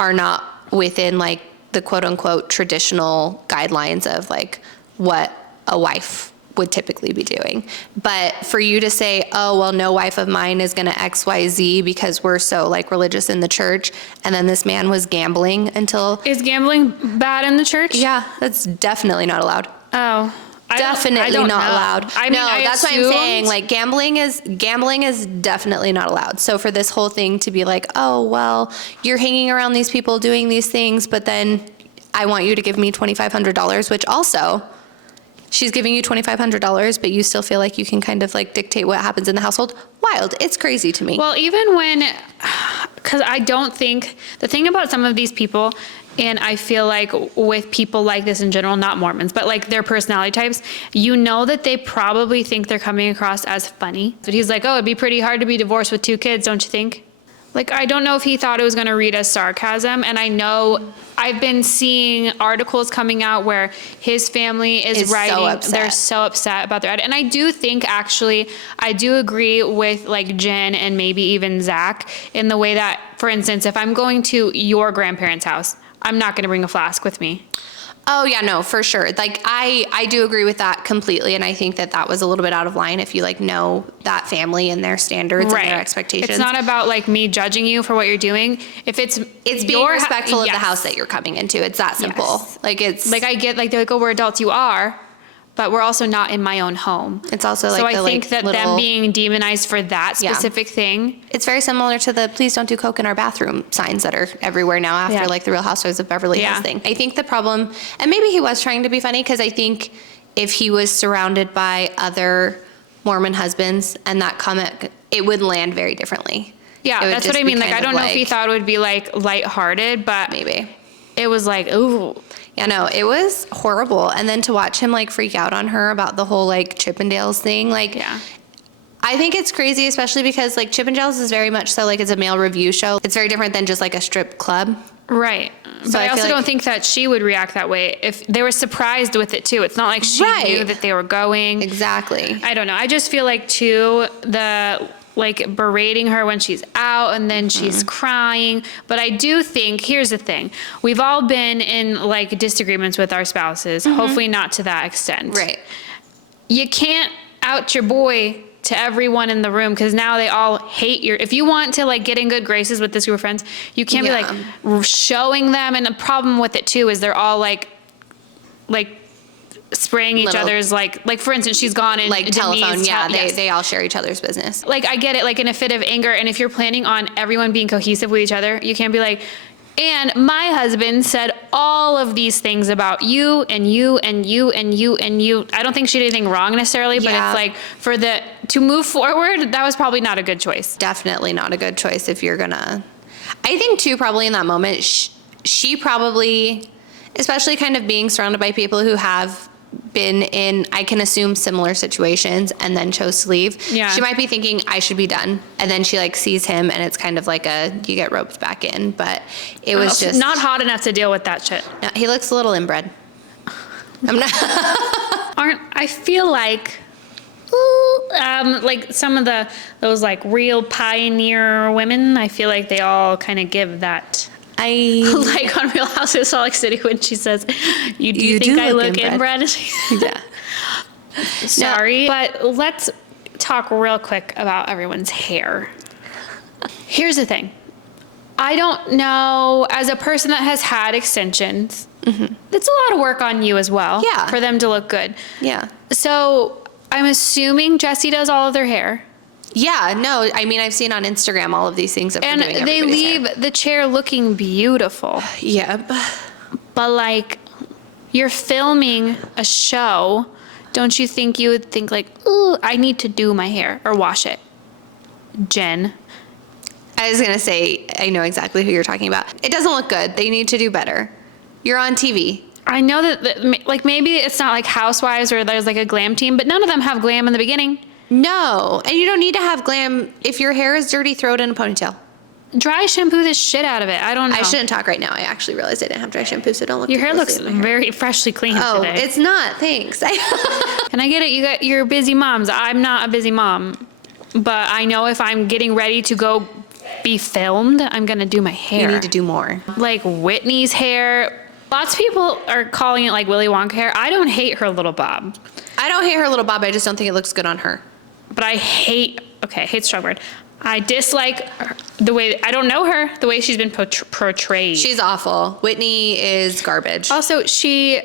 are not within like the quote unquote traditional guidelines of like what a wife would typically be doing. But for you to say, oh, well, no wife of mine is going to XYZ because we're so like religious in the church, and then this man was gambling until... Is gambling bad in the church? Yeah, that's definitely not allowed. Oh. Definitely not allowed. I mean, that's what I'm saying. Like, gambling is definitely not allowed. So for this whole thing to be like, oh, well, you're hanging around these people doing these things, but then I want you to give me $2,500, which also... She's giving you $2,500, but you still feel like you can kind of like dictate what happens in the household. Wild. It's crazy to me. Well, even when, because I don't think, the thing about some of these people, and I feel like with people like this in general, not Mormons, but like their personality types, you know that they probably think they're coming across as funny. But he's like, oh, it'd be pretty hard to be divorced with 2 kids, don't you think? Like, I don't know if he thought it was going to read as sarcasm. And I know I've been seeing articles coming out where his family is writing. So upset. They're so upset about their edit. And I do think, actually, I do agree with like Jen and maybe even Zach in the way that, for instance, if I'm going to your grandparents' house, I'm not going to bring a flask with me. Oh yeah, no, for sure. Like I do agree with that completely. And I think that that was a little bit out of line if you like know that family and their standards and their expectations. It's not about like me judging you for what you're doing. If it's being respectful of the house that you're coming into. It's that simple. Yes. Like it's like, I get like, they're like, oh, we're adults. You are. But we're also not in my own home. It's also like so I think that them being demonized for that specific thing. It's very similar to the please don't do coke in our bathroom signs that are everywhere now after like the Real Housewives of Beverly Hills thing. I think the problem, and maybe he was trying to be funny, because I think if he was surrounded by other Mormon husbands and that comment, it would land very differently. Yeah, that's what I mean. Like, I don't know if he thought it would be like lighthearted, but maybe it was like, ooh. Yeah, no, it was horrible. And then to watch him like freak out on her about the whole like Chippendales thing, like, I think it's crazy, especially because like Chippendales is very much so like it's a male review show. It's very different than just like a strip club. Right. So but I also don't think that she would react that way if they were surprised with it too. It's not like she knew that they were going. Exactly. I don't know. I just feel like too, the like berating her when she's out and then she's crying. But I do think, here's the thing. We've all been in like disagreements with our spouses, hopefully not to that extent. Right. You can't out your boy to everyone in the room because now they all hate your, if you want to like get in good graces with this group of friends, you can't be like showing them. And the problem with it too is they're all like spraying each other's like for instance, she's gone in like telephone. They all share each other's business. Like I get it, like in a fit of anger, and if you're planning on everyone being cohesive with each other, you can't be like, and my husband said all of these things about you and you and you and you and you. I don't think she did anything wrong necessarily, but it's like to move forward, that was probably not a good choice. Definitely not a good choice if you're gonna. I think too, probably in that moment, she probably, especially kind of being surrounded by people who have been in, I can assume, similar situations and then chose to leave. Yeah. She might be thinking, I should be done. And then she like sees him and it's kind of like you get roped back in. But it was just not hot enough to deal with that shit. No, he looks a little inbred. I'm not. I feel like some of those like real pioneer women, I feel like they all kind of give that. Like on Real Housewives of Salt Lake City when she says, you think I look inbred? Yeah. Sorry. No. But let's talk real quick about everyone's hair. Here's the thing. I don't know, as a person that has had extensions, it's a lot of work on you as well. Yeah. For them to look good. Yeah. So I'm assuming Jessie does all of their hair. Yeah, no, I mean, I've seen on Instagram all of these things. And they leave the chair looking beautiful. Yep. But like, you're filming a show, don't you think you would think like, ooh, I need to do my hair or wash it? Jen. I was going to say, I know exactly who you're talking about. It doesn't look good. They need to do better. You're on TV. I know that like maybe it's not like Housewives where there's like a glam team, but none of them have glam in the beginning. No, and you don't need to have glam. If your hair is dirty, throw it in a ponytail. Dry shampoo the shit out of it. I don't know. I shouldn't talk right now. I actually realized I didn't have dry shampoo, so don't look. Your hair looks very freshly clean today. Oh, it's not. Thanks. And I get it. You're busy moms. I'm not a busy mom, but I know if I'm getting ready to go be filmed, I'm gonna do my hair. You need to do more. Like Whitney's hair. Lots of people are calling it like Willy Wonka hair. I don't hate her little bob. I don't hate her little bob. I just don't think it looks good on her. But I hate's a strong word. I dislike the way, I don't know her, the way she's been portrayed. She's awful. Whitney is garbage. Also, she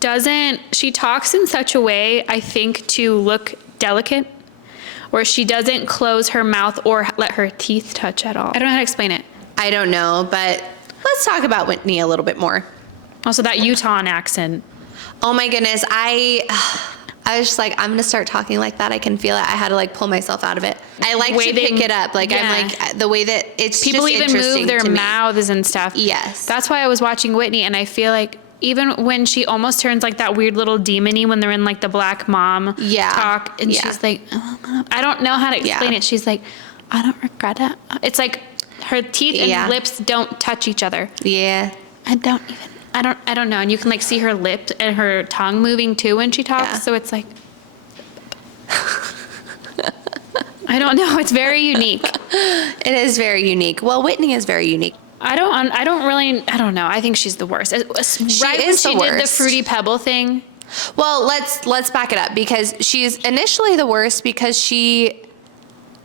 talks in such a way, I think, to look delicate, where she doesn't close her mouth or let her teeth touch at all. I don't know how to explain it. I don't know, but let's talk about Whitney a little bit more. Also, that Utah accent. Oh my goodness. I was just like, I'm going to start talking like that. I can feel it. I had to like pull myself out of it. I like to pick it up. Like, I'm like, the way that it's People just even interesting move their to me. mouths and stuff. Yes. That's why I was watching Whitney, and I feel like even when she almost turns like that weird little demon-y when they're in like the black mom talk, and she's like, I don't know how to explain it. She's like, I don't regret it. It's like her teeth and lips don't touch each other. Yeah. I don't know. And you can like see her lips and her tongue moving too when she talks. Yeah. So it's like, I don't know. It's very unique. It is very unique. Well, Whitney is very unique. I don't know. I think she's the worst. Right when she did the Fruity Pebble thing. Well, let's back it up, because she's initially the worst because she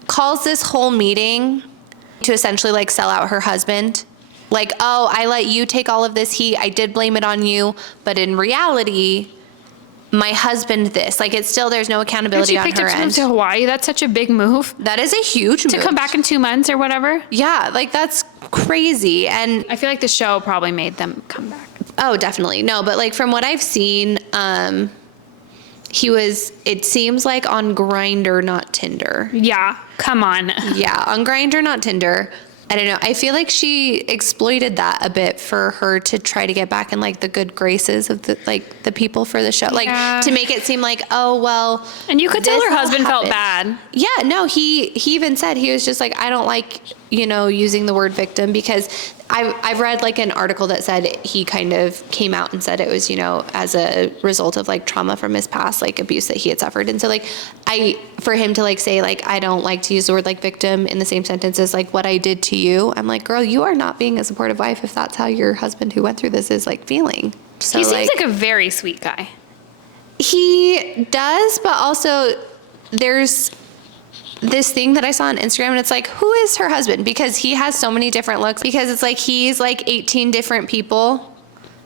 calls this whole meeting to essentially like sell out her husband. Like, oh, I let you take all of this heat. I did blame it on you. But in reality, my husband this. Like, it's still, there's no accountability on her end. She picked up to move to Hawaii. That's such a big move. That is a huge move. To come back in 2 months or whatever. Yeah, like that's crazy. And I feel like the show probably made them come back. Oh, definitely. No, but like from what I've seen, it seems like on Grindr, not Tinder. Yeah, come on. Yeah, on Grindr, not Tinder. I don't know. I feel like she exploited that a bit for her to try to get back in like the good graces of the people for the show. Like to make it seem like, oh, well. And you could tell her husband felt bad. Yeah, no, he even said, he was just like, I don't like, using the word victim, because I've read like an article that said he kind of came out and said it was, as a result of like trauma from his past, like abuse that he had suffered. And so like, for him to like say like, I don't like to use the word like victim in the same sentence as like what I did to you. I'm like, girl, you are not being a supportive wife if that's how your husband who went through this is like feeling. So he seems like a very sweet guy. He does, but also there's this thing that I saw on Instagram, and it's like, who is her husband? Because he has so many different looks, because it's like he's like 18 different people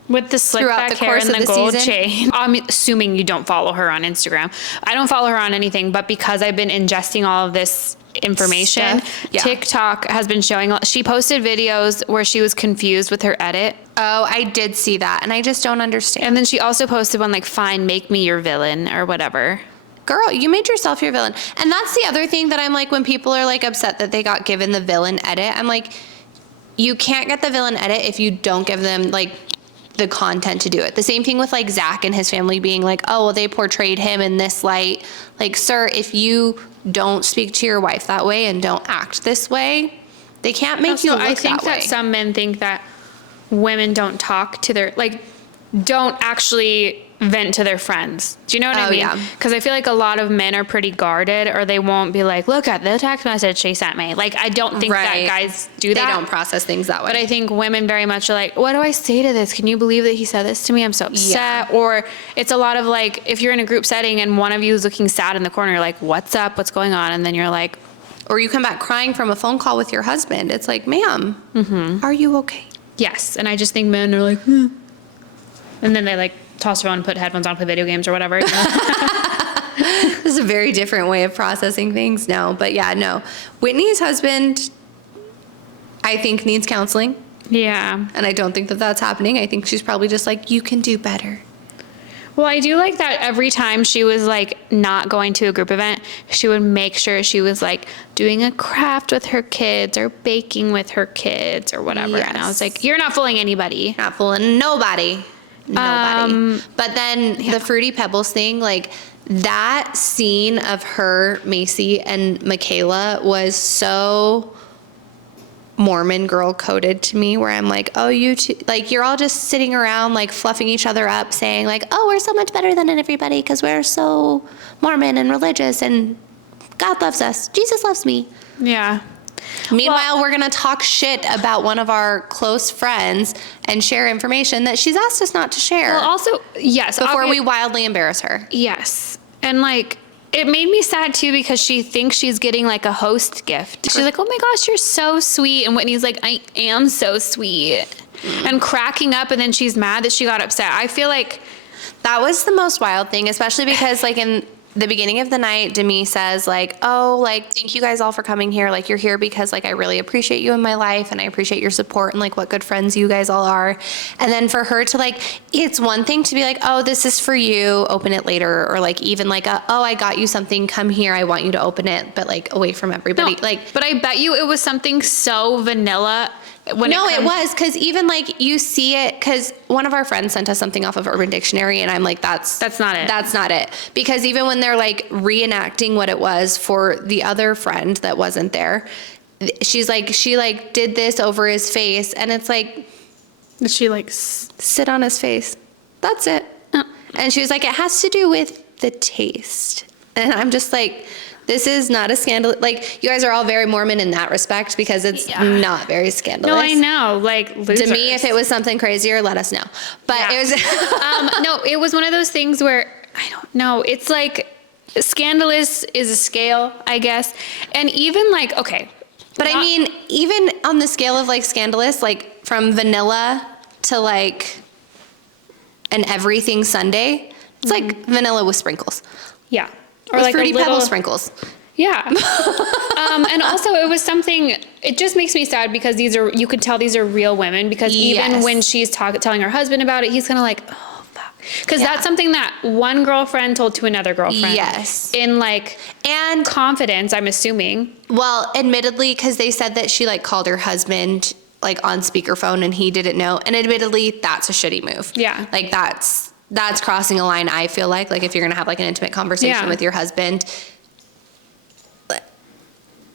with the slick back hair and the gold chain. I'm assuming you don't follow her on Instagram. I don't follow her on anything, but because I've been ingesting all of this information, TikTok has been showing, she posted videos where she was confused with her edit. Oh, I did see that, and I just don't understand. And then she also posted one like, fine, make me your villain or whatever. Girl, you made yourself your villain. And that's the other thing that I'm like, when people are like upset that they got given the villain edit, I'm like, you can't get the villain edit if you don't give them like the content to do it. The same thing with like Zach and his family being like, oh, well, they portrayed him in this light. Like, sir, if you don't speak to your wife that way and don't act this way, they can't make you look that way. I think that some men think that women don't talk to their, like, don't actually vent to their friends. Do you know what I mean? Yeah. Because I feel like a lot of men are pretty guarded, or they won't be like, look at the text message she sent me. Like, I don't think that guys do that. They don't process things that way. But I think women very much are like, what do I say to this? Can you believe that he said this to me? I'm so upset. Yeah. Or it's a lot of like, if you're in a group setting and one of you is looking sad in the corner, you're like, what's up? What's going on? And then you're like, or you come back crying from a phone call with your husband. It's like, ma'am, are you okay? Yes. And I just think men are like, and then they like toss around and put headphones on, play video games or whatever. This is a very different way of processing things now. But yeah, no. Whitney's husband, I think, needs counseling. Yeah. And I don't think that that's happening. I think she's probably just like, you can do better. Well, I do like that every time she was like not going to a group event, she would make sure she was like doing a craft with her kids or baking with her kids or whatever. Yes. And I was like, you're not fooling anybody. Not fooling nobody. But then the Fruity Pebbles thing, like that scene of her, Macy, and Michaela was so Mormon girl coded to me, where I'm like, oh, you two, like, you're all just sitting around like fluffing each other up, saying like, oh, we're so much better than everybody because we're so Mormon and religious and God loves us. Jesus loves me. Yeah. Meanwhile, we're going to talk shit about one of our close friends and share information that she's asked us not to share. Well, also, yes. Before we wildly embarrass her. Yes. And like, it made me sad too, because she thinks she's getting like a host gift. She's like, oh my gosh, you're so sweet. And Whitney's like, I am so sweet. And cracking up, and then she's mad that she got upset. I feel like that was the most wild thing, especially because like in the beginning of the night, Demi says like, oh, like, thank you guys all for coming here. Like, you're here because like, I really appreciate you in my life and I appreciate your support and like what good friends you guys all are. And then for her to like, it's one thing to be like, oh, this is for you, open it later. Or like, even like, oh, I got you something, come here, I want you to open it, but like away from everybody. No, like, but I bet you it was something so vanilla. It was, because even like you see it, because one of our friends sent us something off of Urban Dictionary and I'm like, that's not it. That's not it. Because even when they're like reenacting what it was for the other friend that wasn't there, she's like, she like did this over his face and it's like, Did she like sit on his face. That's it. And she was like, it has to do with the taste. And I'm just like, this is not a scandal. Like, you guys are all very Mormon in that respect because it's not very scandalous. No, I know. Like, losers. To me, if it was something crazier, let us know. But it was... no, it was one of those things where, I don't know. It's like, scandalous is a scale, I guess. And even like, okay. But I mean, even on the scale of like scandalous, like from vanilla to like an everything sundae, it's like vanilla with sprinkles. Yeah. Or like Fruity Pebble sprinkles. Yeah. And also it was something, it just makes me sad because you could tell these are real women because even when she's telling her husband about it, he's kind of like, oh, fuck. Because that's something that one girlfriend told to another girlfriend. Yes. In like, and confidence, I'm assuming. Well, admittedly, because they said that she like called her husband like on speakerphone and he didn't know. And admittedly, that's a shitty move. Yeah. Like that's crossing a line, I feel like if you're going to have like an intimate conversation with your husband,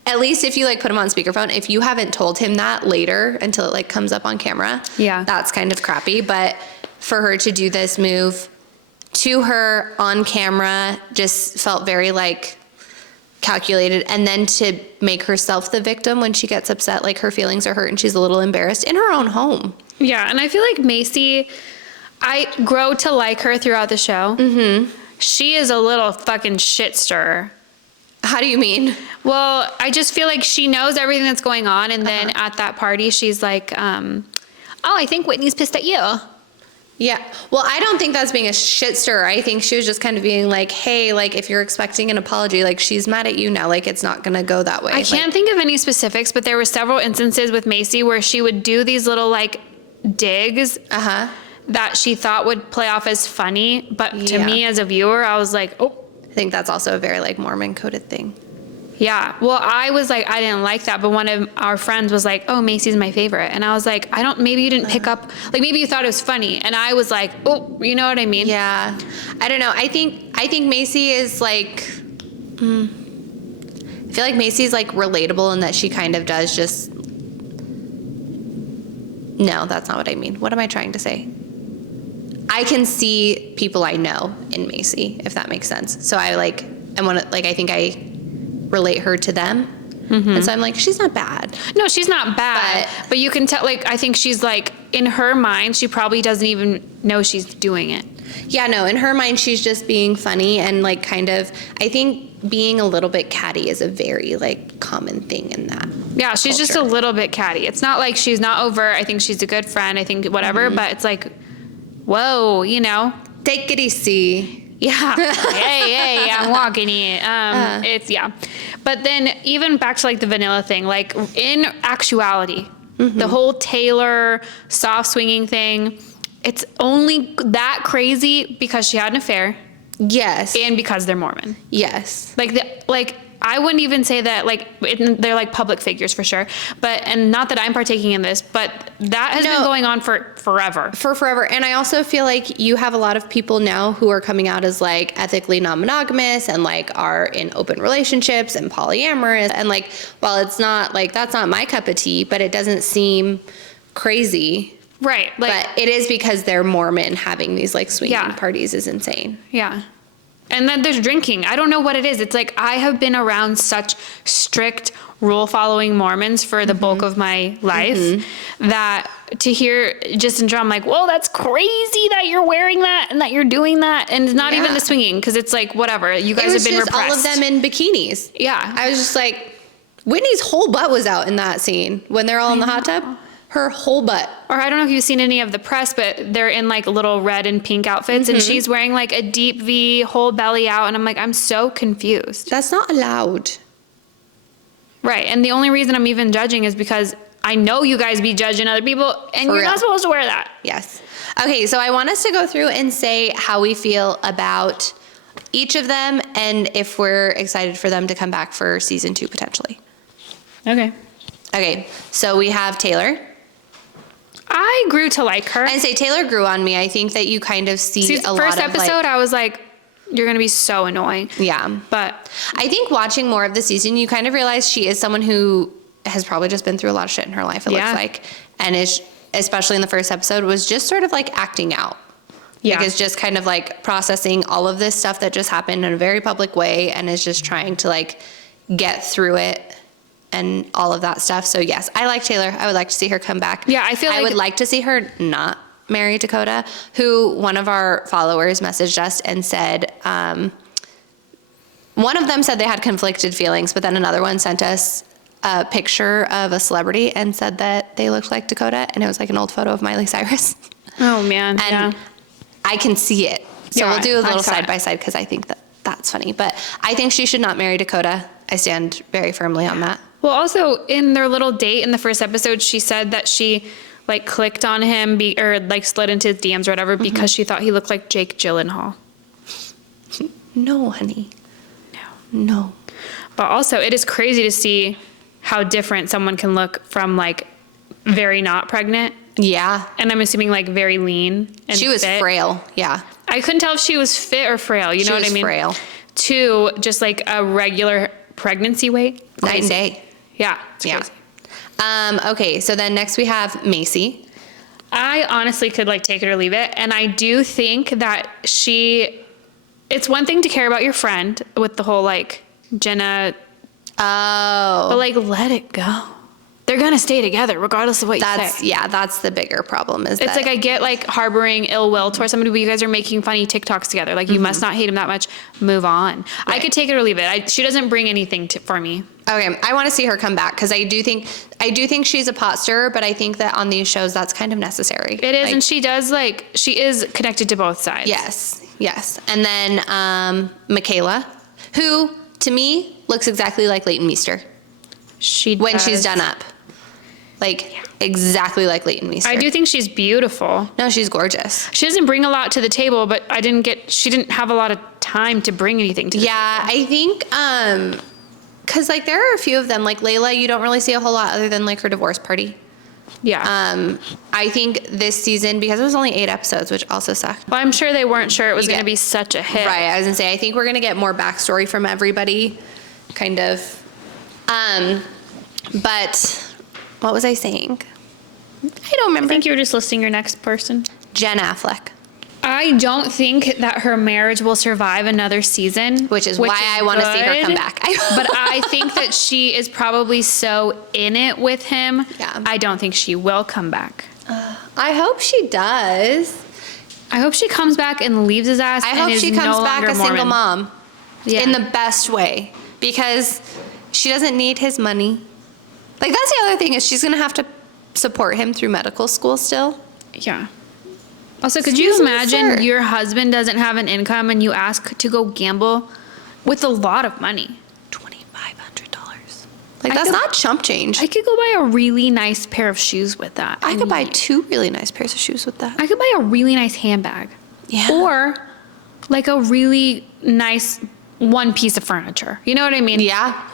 at least if you like put him on speakerphone, if you haven't told him that later until it like comes up on camera, that's kind of crappy. But for her to do this move to her on camera just felt very like calculated. And then to make herself the victim when she gets upset, like her feelings are hurt and she's a little embarrassed in her own home. Yeah. And I feel like Macy, I grow to like her throughout the show. Mm-hmm. She is a little fucking shit stirrer. How do you mean? Well, I just feel like she knows everything that's going on. And then at that party, she's like, oh, I think Whitney's pissed at you. Yeah. Well, I don't think that's being a shit stirrer. I think she was just kind of being like, hey, like if you're expecting an apology, like she's mad at you now. Like it's not going to go that way. I can't think of any specifics, but there were several instances with Macy where she would do these little like digs. That she thought would play off as funny, but to me as a viewer, I was like, oh. I think that's also a very like Mormon coded thing. Yeah. Well, I was like, I didn't like that, but one of our friends was like, oh, Macy's my favorite. And I was like, maybe you didn't pick up, like maybe you thought it was funny. And I was like, oh, you know what I mean? Yeah. I don't know. I think Macy is like, I feel like Macy's like relatable in that she kind of does just, no, that's not what I mean. What am I trying to say? I can see people I know in Macy, if that makes sense. So I like, I think I relate her to them. Mm-hmm. And so I'm like, she's not bad. No, she's not bad. But you can tell, like, I think she's like, in her mind, she probably doesn't even know she's doing it. Yeah, no, in her mind, she's just being funny and like kind of, I think being a little bit catty is a very like common thing in that. Yeah, she's just a little bit catty. It's not like she's not overt. I think she's a good friend. I think whatever, but it's like, whoa, you know, take it easy. Yeah. hey, I'm walking it. It's, But then even back to like the vanilla thing, like in actuality, the whole Taylor soft swinging thing, it's only that crazy because she had an affair. Yes. And because they're Mormon. Yes. Like I wouldn't even say that, like, they're like public figures for sure, and not that I'm partaking in this, but that has been going on for forever. For forever. And I also feel like you have a lot of people now who are coming out as like ethically non-monogamous and like are in open relationships and polyamorous. And like, while it's not like, that's not my cup of tea, but it doesn't seem crazy. Right. Like, but it is because they're Mormon. Having these like swinging parties is insane. Yeah. And then there's drinking. I don't know what it is. It's like I have been around such strict rule-following Mormons for the bulk of my life that to hear just in drum, like, whoa, that's crazy that you're wearing that and that you're doing that. And it's not even the swinging because it's like, whatever. You guys have been repressed. All of them in bikinis. Yeah. I was just like, Whitney's whole butt was out in that scene when they're all in the hot tub. her whole butt. Or I don't know if you've seen any of the press, but they're in like little red and pink outfits and she's wearing like a deep V, whole belly out. And I'm like, I'm so confused. That's not allowed. Right. And the only reason I'm even judging is because I know you guys be judging other people and you're not supposed to wear that. Yes. Okay, so I want us to go through and say how we feel about each of them and if we're excited for them to come back for season 2 potentially. Okay. Okay, so we have Taylor. I grew to like her. I'd say Taylor grew on me. I think that you kind of see a lot of first episode, I was like, you're going to be so annoying. Yeah. But I think watching more of the season, you kind of realize she is someone who has probably just been through a lot of shit in her life, it looks like. And is, especially in the first episode, was just sort of like acting out. yeah. Like is just kind of like processing all of this stuff that just happened in a very public way and is just trying to like get through it and all of that stuff. So yes, I like Taylor. I would like to see her come back. Yeah, I feel like I would like to see her not marry Dakota, who one of our followers messaged us and said, one of them said they had conflicted feelings, but then another one sent us a picture of a celebrity and said that they looked like Dakota, and it was like an old photo of Miley Cyrus. Oh man. And I can see it. So we'll do a little side by it. side because I think that that's funny. But I think she should not marry Dakota. I stand very firmly on that. Well, also in their little date in the first episode, she said that she like clicked on him or like slid into his DMs or whatever because she thought he looked like Jake Gyllenhaal. No, honey. No. But also, it is crazy to see how different someone can look from like very not pregnant. Yeah. And I'm assuming like very lean and She was fit. frail. Yeah. I couldn't tell if she was fit or frail. You know what I mean? Frail. To just like a regular pregnancy weight. Night and day. Yeah. It's crazy. Okay. So then next we have Macy. I honestly could like take it or leave it. And I do think that it's one thing to care about your friend with the whole like Jenna, Oh. but like let it go. They're going to stay together regardless of what you say. Yeah, that's the bigger problem is It's like I get like harboring ill will towards somebody, but you guys are making funny TikToks together. Like you must not hate him that much. Move on. Right. I could take it or leave it. She doesn't bring anything for me. Okay, I want to see her come back because I do think she's a pot stirrer, but I think that on these shows that's kind of necessary. It is, and she is connected to both sides. Yes. And then Michaela, who to me looks exactly like Leighton Meester. When she's done up. Like exactly like Leighton Meester. I do think she's beautiful. No, she's gorgeous. She doesn't bring a lot to the table, but she didn't have a lot of time to bring anything to the table. I think because like there are a few of them, like Layla, you don't really see a whole lot other than like her divorce party. Yeah. I think this season, because it was only 8 episodes, which also sucked. Well, I'm sure they weren't sure it was going to be such a hit. Right. I was gonna say, I think we're gonna get more backstory from everybody, kind of. But what was I saying? I don't remember. I think you were just listing your next person. Jen Affleck. I don't think that her marriage will survive another season. Which is why I want to see her come back. But I think that she is probably so in it with him. Yeah. I don't think she will come back. I hope she does. I hope she comes back and leaves his ass. I and hope is she comes no back longer a single Mormon. mom. Yeah. In the best way. Because she doesn't need his money. Like, that's the other thing is she's going to have to support him through medical school still. Yeah. Also, could you imagine your husband doesn't have an income and you ask to go gamble with a lot of money? $2,500. Like, that's not chump change. I could go buy a really nice pair of shoes with that. I could buy 2 really nice pairs of shoes with that. I could buy a really nice handbag. Yeah. Or like a really nice one piece of furniture. You know what I mean? Yeah.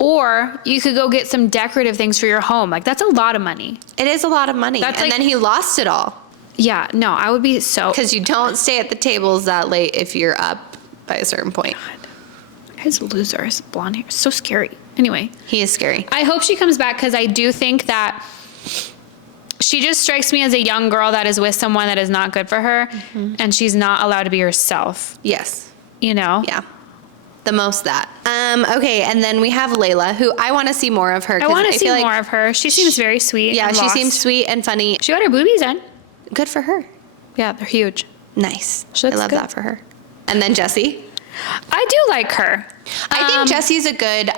Or you could go get some decorative things for your home. Like, that's a lot of money. It is a lot of money. That's and like- then he lost it all. Yeah, no, I would be so... Because you don't stay at the tables that late if you're up by a certain point. His loser, his blonde hair, so scary. Anyway. He is scary. I hope she comes back because I do think that she just strikes me as a young girl that is with someone that is not good for her, and she's not allowed to be herself. Yes. You know? Yeah. The most that. Okay, and then we have Layla, who I want to see more of her. I want to see like, more of her. She seems very sweet. Yeah, and she lost. seems sweet and funny. She got her boobies in. Good for her. Yeah, they're huge. Nice. She I looks love good. that for her. And then Jessie. I do like her. I think Jessie's a good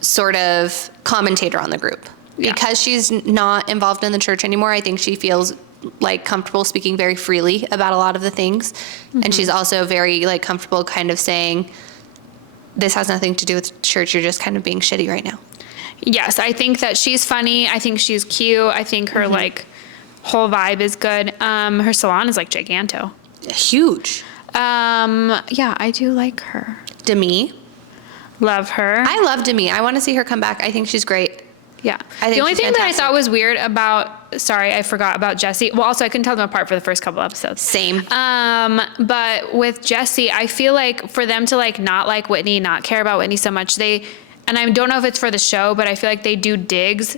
sort of commentator on the group. Because she's not involved in the church anymore, I think she feels like comfortable speaking very freely about a lot of the things. And she's also very like comfortable kind of saying, this has nothing to do with church. You're just kind of being shitty right now. Yes, I think that she's funny. I think she's cute. I think her like whole vibe is good. Her salon is like giganto. Huge. Yeah, I do like her. Demi. Love her. I love Demi. I want to see her come back. I think she's great. Yeah. I think the only she's thing that I fantastic. thought was weird about, sorry, I forgot about Jessie. Well, also I couldn't tell them apart for the first couple episodes. Same. But with Jessie, I feel like for them to like not like Whitney, not care about Whitney so much, and I don't know if it's for the show, but I feel like they do digs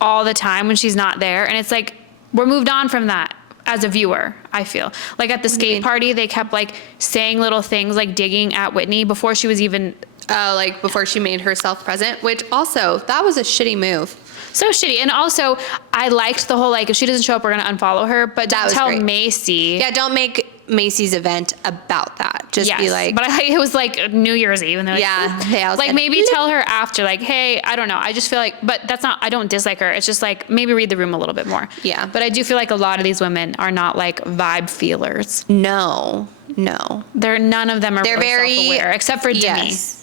all the time when she's not there. And it's like, we're moved on from that as a viewer, I feel. Like at the skate party, they kept like saying little things like digging at Whitney before she was even... Like before she made herself present, which also, that was a shitty move. So shitty. And also, I liked the whole, like, if she doesn't show up, we're going to unfollow her. But That don't was tell great. Macy. Yeah, don't make Macy's event about that. Just be like... But it was like New Year's Eve. And they're like, Yeah, I was like gonna- maybe tell her after, like, hey, I don't know. I just feel like, but that's not, I don't dislike her. It's just like, maybe read the room a little bit more. Yeah. But I do feel like a lot of these women are not like vibe feelers. No. None of them are They're really very... self-aware, except for Demi. Yes.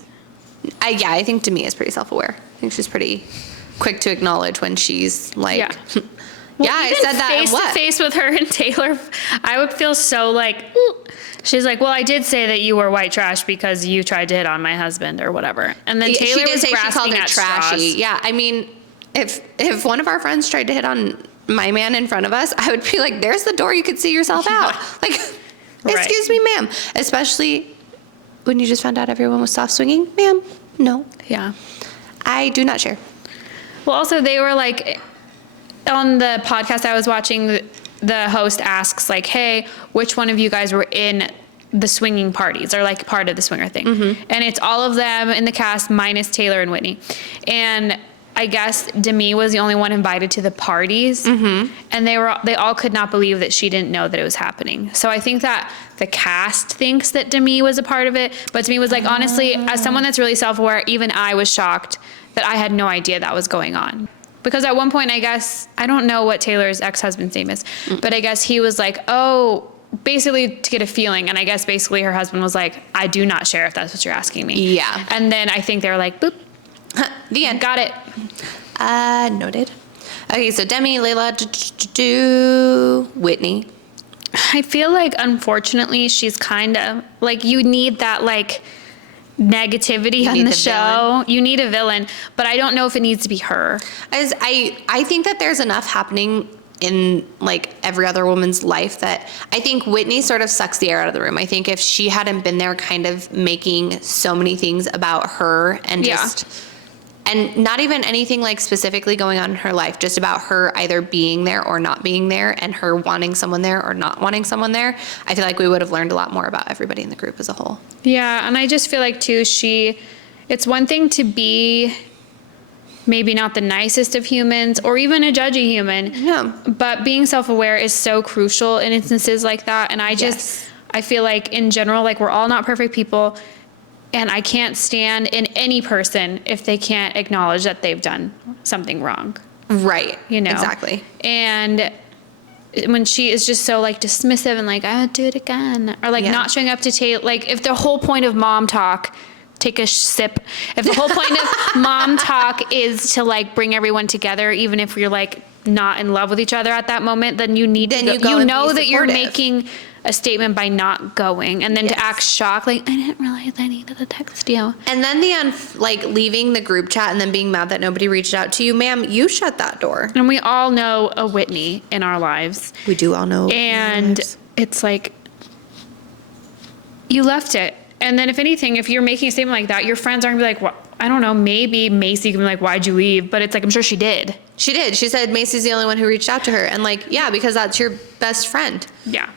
I think Demi is pretty self-aware. I think she's pretty quick to acknowledge when she's like... Yeah. Yeah, I said that. Face What? to face with her and Taylor, I would feel so like, she's like, well, I did say that you were white trash because you tried to hit on my husband or whatever. And then Taylor She did was say she called grasping her at trashy. straws. Yeah, I mean, if one of our friends tried to hit on my man in front of us, I would be like, there's the door, you could see yourself out. Like, Right. excuse me, ma'am. Especially when you just found out everyone was soft swinging. Ma'am, no. Yeah. I do not share. Well, also they were like, on the podcast I was watching, the host asks like, hey, which one of you guys were in the swinging parties or like part of the swinger thing? And it's all of them in the cast minus Taylor and Whitney. And I guess Demi was the only one invited to the parties. And they all could not believe that she didn't know that it was happening. So I think that the cast thinks that Demi was a part of it. But Demi was like, honestly, as someone that's really self-aware, even I was shocked that I had no idea that was going on. Because at one point, I guess, I don't know what Taylor's ex-husband's name is, but I guess he was like, oh, basically to get a feeling. And I guess basically her husband was like, I do not share if that's what you're asking me. Yeah. And then I think they were like, boop, The end. got it. Noted. Okay, so Demi, Layla, Whitney. I feel like, unfortunately, she's kind of, like, you need that, like, negativity on need the the show. villain. You need a villain, but I don't know if it needs to be her. As I think that there's enough happening in like every other woman's life that I think Whitney sort of sucks the air out of the room. I think if she hadn't been there kind of making so many things about her and just and not even anything like specifically going on in her life, just about her either being there or not being there and her wanting someone there or not wanting someone there, I feel like we would have learned a lot more about everybody in the group as a whole. Yeah, and I just feel like, too, it's one thing to be maybe not the nicest of humans or even a judgy human. Yeah. But being self-aware is so crucial in instances like that. And I feel like in general, like we're all not perfect people. And I can't stand in any person if they can't acknowledge that they've done something wrong. Right. You know? Exactly. And when she is just so like dismissive and like, I would do it again. Or like not showing up to Taylor. Like if the whole point of mom talk, take a sip. If the whole point of mom talk is to like bring everyone together, even if you're like not in love with each other at that moment, then you need to go. You know that you're making a statement by not going, and then to act shocked, like, I didn't realize I needed to text you. And then like leaving the group chat and then being mad that nobody reached out to you, ma'am, you shut that door. And we all know a Whitney in our lives. We do all know. And it's like, you left it. And then if anything, if you're making a statement like that, your friends aren't gonna be like, what? I don't know, maybe Macy can be like, why'd you leave? But it's like, I'm sure she did. She did. She said Macy's the only one who reached out to her. And like, yeah, because that's your best friend. Yeah.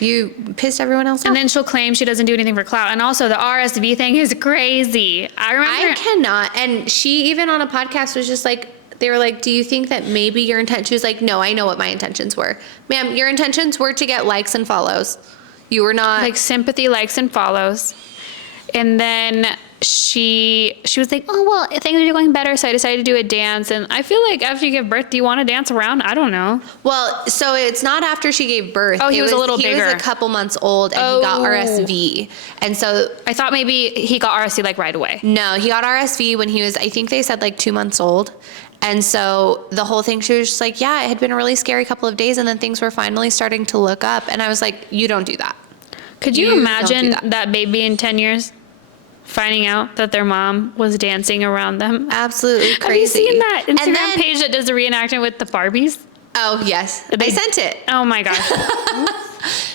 You pissed everyone else off. And then she'll claim she doesn't do anything for clout. And also the RSV thing is crazy. I cannot. And she even on a podcast was just like, they were like, do you think that maybe your intention, she was like, no, I know what my intentions were. Ma'am, your intentions were to get likes and follows. You were not. Like sympathy, likes, and follows. And then she was like, oh, well, things are going better, so I decided to do a dance. And I feel like after you give birth, do you want to dance around? I don't know. Well, so it's not after she gave birth. Oh, he was a little bigger. He was a couple months old, and he got RSV. And so I thought maybe he got RSV like right away. no, he got RSV when he was, I think they said like 2 months old. And so the whole thing, she was just like, yeah, it had been a really scary couple of days, and then things were finally starting to look up. And I was like, you don't do that. Could you imagine that baby in 10 years finding out that their mom was dancing around them? Absolutely crazy. Have you seen that Instagram And then, page that does the reenactment with the Barbies? oh, yes. I sent it. Oh my gosh.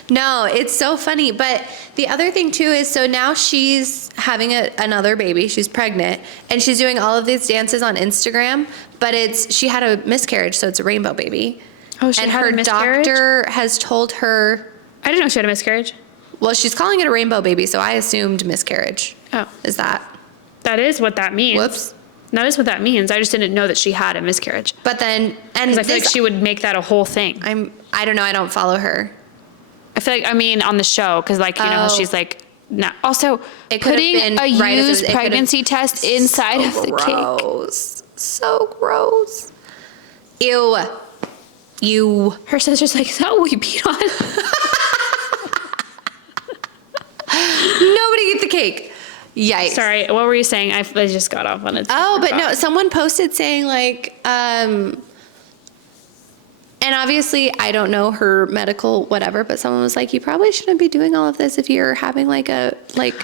No, it's so funny. But the other thing too is, so now she's having another baby. She's pregnant, and she's doing all of these dances on Instagram. But she had a miscarriage, so it's a rainbow baby. Oh, she had a miscarriage? Doctor has told her. I didn't know she had a miscarriage. Well, she's calling it a rainbow baby, so I assumed miscarriage. Oh. Is that? That is what that means. Whoops. That is what that means. I just didn't know that she had a miscarriage. But then, and I feel like she would make that a whole thing. I don't know. I don't follow her. I feel like, I mean, on the show, because like, you know, how she's like, no. Also, putting a used pregnancy test inside of the cake. Gross. So gross. Ew. You. Her sister's like, is that what we beat on? Nobody eat the cake. Yikes. Sorry, what were you saying? I just got off on it. Oh, but no, someone posted saying like, and obviously I don't know her medical whatever, but someone was like, you probably shouldn't be doing all of this if you're having like a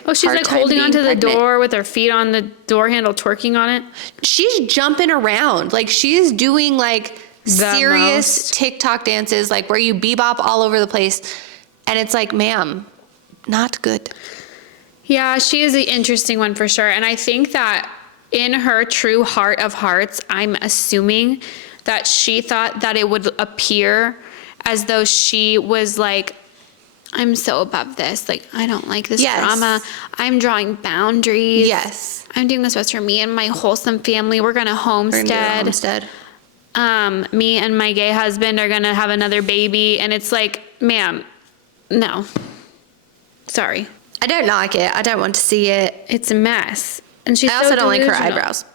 Oh, she's like holding onto the door with her feet on the door handle, twerking on it. She's jumping around. Like she's doing like serious TikTok dances, like where you bebop all over the place. And it's like, ma'am, not good. Yeah, she is the interesting one for sure. And I think that in her true heart of hearts, I'm assuming that she thought that it would appear as though she was like, I'm so above this. Like, I don't like this drama. I'm drawing boundaries. Yes. I'm doing this just for me and my wholesome family. We're going to homestead. Me and my gay husband are going to have another baby. And it's like, ma'am, no. Sorry. I don't like it. I don't want to see it. It's a mess. And she's I also don't like her delusional. eyebrows.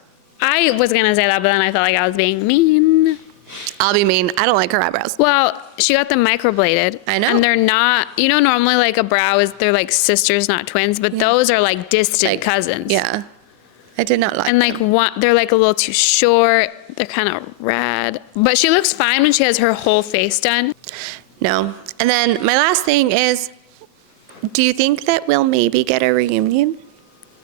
I was going to say that, but then I felt like I was being mean. I'll be mean. I don't like her eyebrows. Well, she got them microbladed. I know. And they're not, you know, normally like a brow they're like sisters, not twins, but those are like distant cousins. Yeah. I did not like And like they're like a little too short. They're kind of rad. But she looks fine when she has her whole face done. No. And then my last thing is, do you think that we'll maybe get a reunion?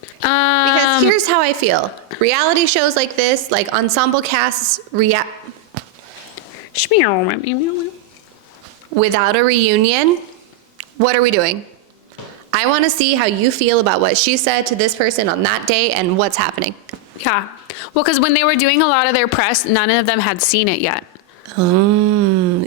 Because here's how I feel. Reality shows like this, like ensemble casts, without a reunion, what are we doing? I want to see how you feel about what she said to this person on that day and what's happening. Yeah. Well, because when they were doing a lot of their press, none of them had seen it yet.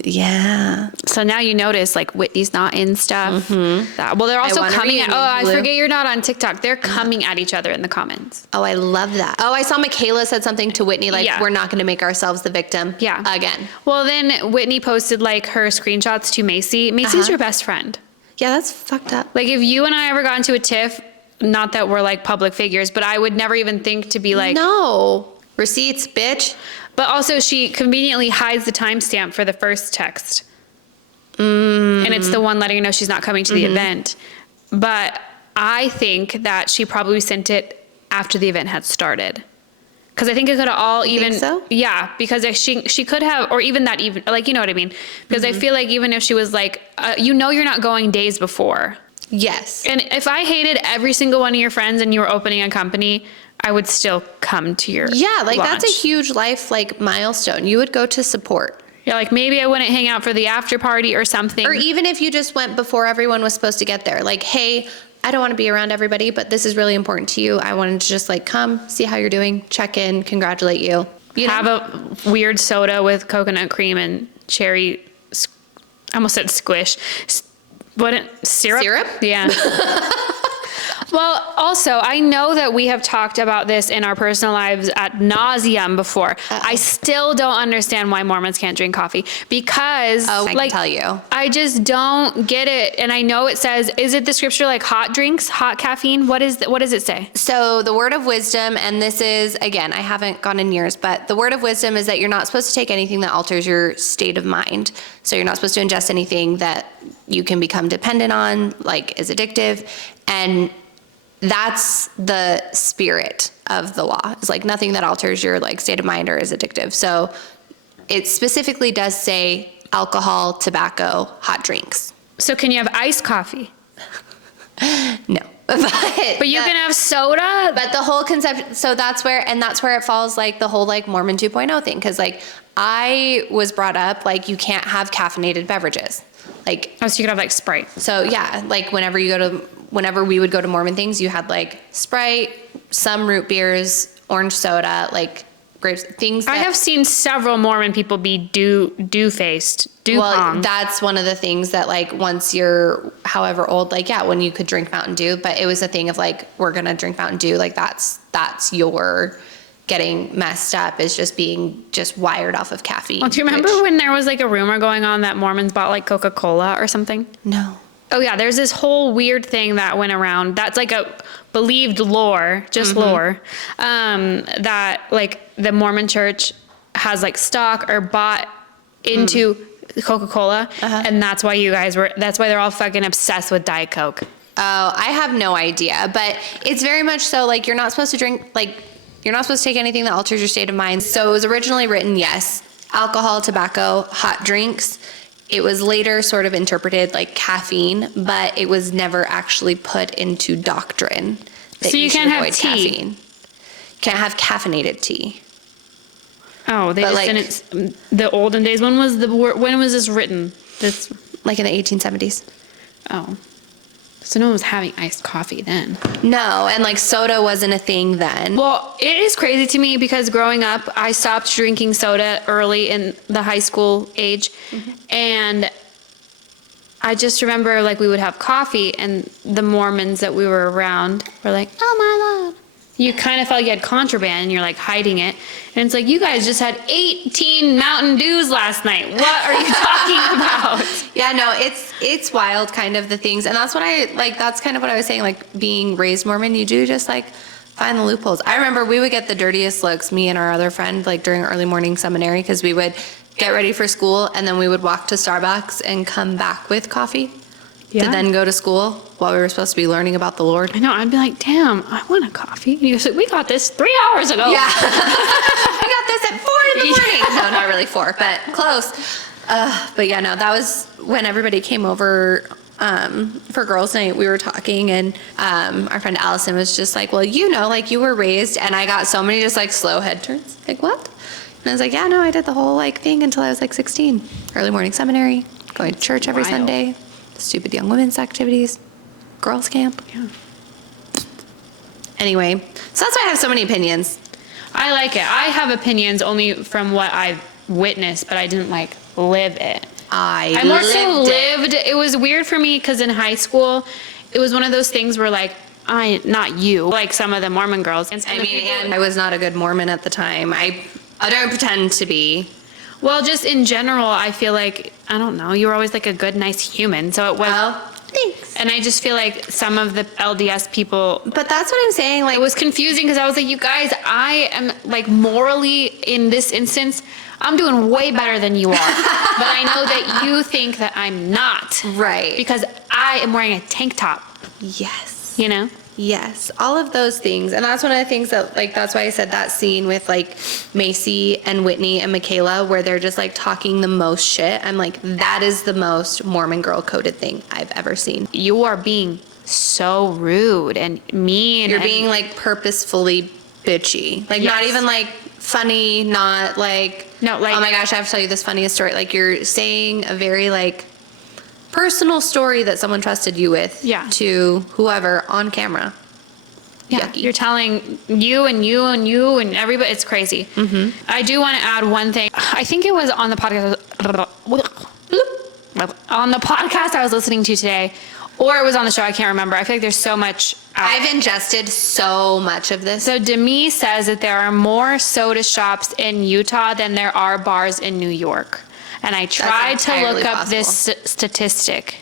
Yeah. So now you notice like Whitney's not in stuff. Well, they're also coming at, I forget you're not on TikTok. They're coming at each other in the comments. Oh, I love that. Oh, I saw Michaela said something to Whitney, like, we're not going to make ourselves the victim again. Well, then Whitney posted like her screenshots to Macy. Macy's your best friend. Yeah, that's fucked up. Like if you and I ever got into a tiff, not that we're like public figures, but I would never even think to be like. No. Receipts, bitch. But also she conveniently hides the timestamp for the first text. And it's the one letting her know she's not coming to the event. But I think that she probably sent it after the event had started. Because I think it could have all even. Think so? Yeah, because if she could have, or even that even, like, you know what I mean? Because I feel like even if she was like, you know you're not going days before. Yes. And if I hated every single one of your friends and you were opening a company, I would still come to your like launch. That's a huge life like milestone. You would go to support. Yeah, like maybe I wouldn't hang out for the after party or something. Or even if you just went before everyone was supposed to get there. Like, hey, I don't want to be around everybody, but this is really important to you. I wanted to just like come, see how you're doing, check in, congratulate you. Have a weird soda with coconut cream and cherry, I almost said squish. What, syrup? Syrup? Yeah. Well, also, I know that we have talked about this in our personal lives ad nauseum before. I still don't understand why Mormons can't drink coffee because, I can tell you. I just don't get it. And I know it says, is it the scripture like hot drinks, hot caffeine? What does it say? So the word of wisdom, and this is, again, I haven't gone in years, but the word of wisdom is that you're not supposed to take anything that alters your state of mind. So you're not supposed to ingest anything that you can become dependent on, like is addictive. And that's the spirit of the law. It's like nothing that alters your like state of mind or is addictive. So it specifically does say alcohol, tobacco, hot drinks. So can you have iced coffee? No. But you can have soda? But the whole concept, so that's where it falls like the whole like Mormon 2.0 thing. Cause like I was brought up, like you can't have caffeinated beverages. Like, Oh, so you could have like Sprite. so yeah, like whenever we would go to Mormon things, you had like Sprite, some root beers, orange soda, like grapes, things that, I have seen several Mormon people be do-faced. well, that's one of the things that like once you're however old, like yeah, when you could drink Mountain Dew, but it was a thing of like, we're gonna drink Mountain Dew, like that's your getting messed up is just being just wired off of caffeine. Well, do you remember when there was like a rumor going on that Mormons bought like Coca-Cola or something? No. Oh yeah, there's this whole weird thing that went around. That's like a believed lore, just lore, that like the Mormon church has like stock or bought into Coca-Cola, and that's why that's why they're all fucking obsessed with Diet Coke. Oh, I have no idea, but it's very much so like you're not supposed to drink, like you're not supposed to take anything that alters your state of mind. So it was originally written, yes, alcohol, tobacco, hot drinks. It was later sort of interpreted like caffeine, but it was never actually put into doctrine that So you should can't have avoid tea. caffeine. Can't have caffeinated tea. Oh, they But, just like- didn't. The olden days. When was this written? This. Like in the 1870s. Oh, so no one was having iced coffee then. No, and like soda wasn't a thing then. Well, it is crazy to me because growing up, I stopped drinking soda early in the high school age. And I just remember like we would have coffee and the Mormons that we were around were like, oh my Lord. You kind of felt you had contraband and you're like hiding it. And it's like, you guys just had 18 Mountain Dews last night. What are you talking about? Yeah, no, it's wild kind of the things. And that's what that's kind of what I was saying, like being raised Mormon, you do just like find the loopholes. I remember we would get the dirtiest looks, me and our other friend, like during early morning seminary, because we would get ready for school and then we would walk to Starbucks and come back with coffee to then go to school while we were supposed to be learning about the Lord. I know, I'd be like, damn, I want a coffee. And you said, we got this 3 hours ago. Yeah. I got this at 4 in the morning. No, not really 4, but close. But yeah, no, that was when everybody came over for girls' night. We were talking and our friend Allison was just like, well, you know, like you were raised, and I got so many just like slow head turns. Like, what? And I was like, yeah, no, I did the whole like thing until I was like 16. Early morning seminary, going to church every Wild. Sunday, stupid young women's activities, girls' camp. Yeah. Anyway, so that's why I have so many opinions. I like it. I have opinions only from what I've witnessed, but I didn't like live it. I more so lived it. It was weird for me because in high school, it was one of those things where like, not you, like some of the Mormon girls. And I mean, and I was not a good Mormon at the time. I don't pretend to be. well, just in general, I feel like, I don't know, you were always like a good, nice human. So it was, Well, thanks. and I just feel like some of the LDS people, But that's what I'm saying. Like, it was confusing because I was like, you guys, I am like morally in this instance, I'm doing way better than you are. But I know that you think that I'm not. right. Because I am wearing a tank top, Yes. you know? Yes. All of those things. And that's one of the things that, like, that's why I said that scene with, like, Macy and Whitney and Michaela, where they're just, like, talking the most shit. I'm like, that is the most Mormon girl coded thing I've ever seen. You are being so rude and mean. You're and- being, like, purposefully bitchy. Like, not Yes. even, like, funny, not, like, No, like- oh my gosh, I have to tell you this funniest story. Like, you're saying a very, like, personal story that someone trusted you with Yeah. to whoever on camera. Yeah, Yucky. you're telling you and you and you and everybody. It's crazy. Mm-hmm. I do want to add one thing. I think it was on the podcast. On the podcast I was listening to today, Or it was on the show. I can't remember. I feel like there's so much out. I've ingested so much of this. So Demi says that there are more soda shops in Utah than there are bars in New York. And I tried to look up this statistic.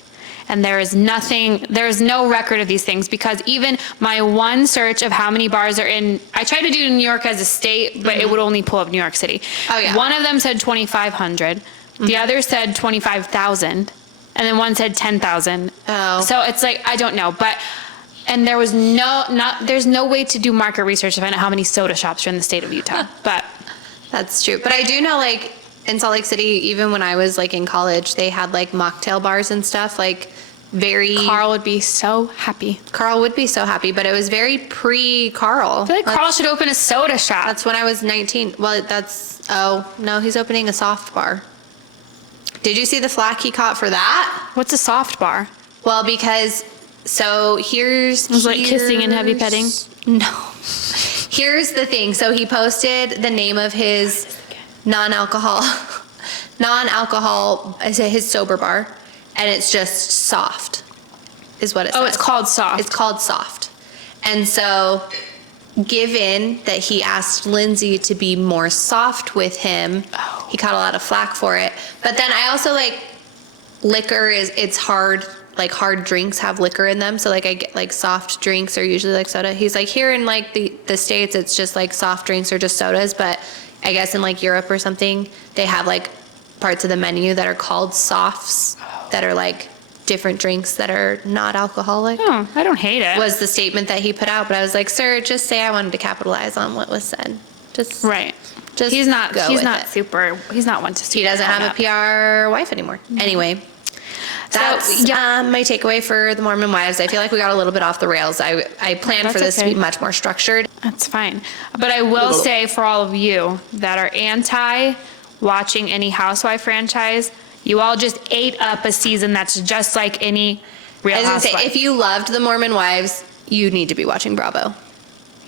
And there is no record of these things, because even my one search of how many bars are in, I tried to do New York as a state, but it would only pull up New York City. Oh, yeah. One of them said 2,500. The other said 25,000. And then one said 10,000. Oh. So it's like, I don't know. And there was there's no way to do market research to find out how many soda shops are in the state of Utah. But that's true. But I do know, like, in Salt Lake City, even when I was, like, in college, they had, like, mocktail bars and stuff, like, Carl would be so happy. Carl would be so happy, but it was very pre-Carl. I feel like Carl should open a soda shop. That's when I was 19. Well, no, he's opening a soft bar. Did you see the flack he caught for that? What's a soft bar? Well, because, It was like kissing and heavy petting? No. Here's the thing. So he posted the name of his non-alcohol, his sober bar, and it's just soft, is what it says. Oh, it's called soft. It's called soft. And so, given that he asked Lindsay to be more soft with him, he caught a lot of flack for it. But then I also, like, liquor it's hard, like, hard drinks have liquor in them. So, like, I get, like, soft drinks are usually like soda. He's like, here in, like, the States, it's just, like, soft drinks or just sodas. But I guess in, like, Europe or something, they have, like, parts of the menu that are called softs that are, like, different drinks that are not alcoholic. Oh, I don't hate it. Was the statement that he put out. But I was like, sir, just say I wanted to capitalize on what was said. Just right. Just he's not go he's with not it. super he's not one to super He doesn't have a PR wife anymore. Anyway, that's my takeaway for the Mormon Wives. I feel like we got a little bit off the rails. I planned for this to be much more structured. That's fine. But I will say, for all of you that are anti watching any housewife franchise, you all just ate up a season that's just like any Real Housewife. If you loved the Mormon Wives, you need to be watching Bravo.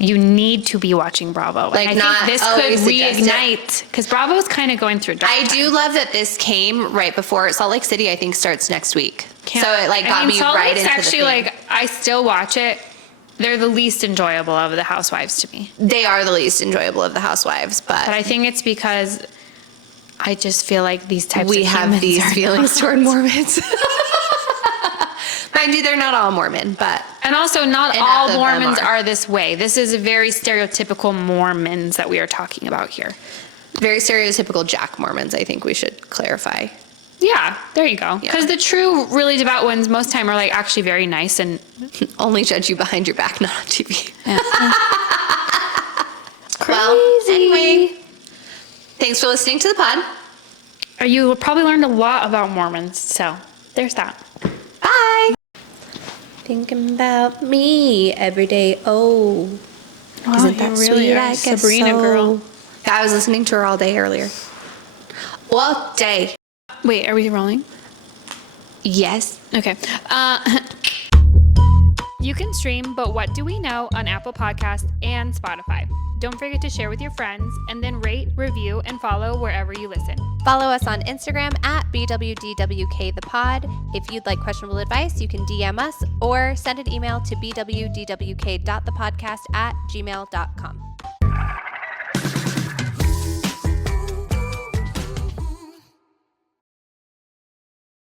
You need to be watching Bravo. Like, and I think this could reignite, because Bravo is kind of going through a dark time. I do love that this came right before Salt Lake City, I think, starts next week. So it, like, got me Salt right Lake's into actually, the thing. like, I still watch it. They're the least enjoyable of the Housewives to me. They are the least enjoyable of the Housewives, but I think it's because I just feel like these types of humans have these are feelings not. toward Mormons. Mind you, they're not all Mormon, but and also not enough all of them Mormons are. are this way. This is a very stereotypical Mormons that we are talking about here. very stereotypical Jack Mormons, I think we should clarify. Yeah, there you go. Yeah. Because the true, really devout ones most time are like actually very nice and Only judge you behind your back, not on TV. yeah. Crazy. Well, anyway, thanks for listening to the pod. You probably learned a lot about Mormons, so there's that. Bye. Thinking about me every day. Oh, isn't that sweet? I guess Sabrina so. girl. I was listening to her all day earlier. All day. Wait, are we rolling? Yes. Okay. You can stream But What Do We Know on Apple Podcasts and Spotify. Don't forget to share with your friends, and then rate, review, and follow wherever you listen. Follow us on Instagram at BWDWKThePod. If you'd like questionable advice, you can DM us or send an email to bwdwk.thepodcast@gmail.com.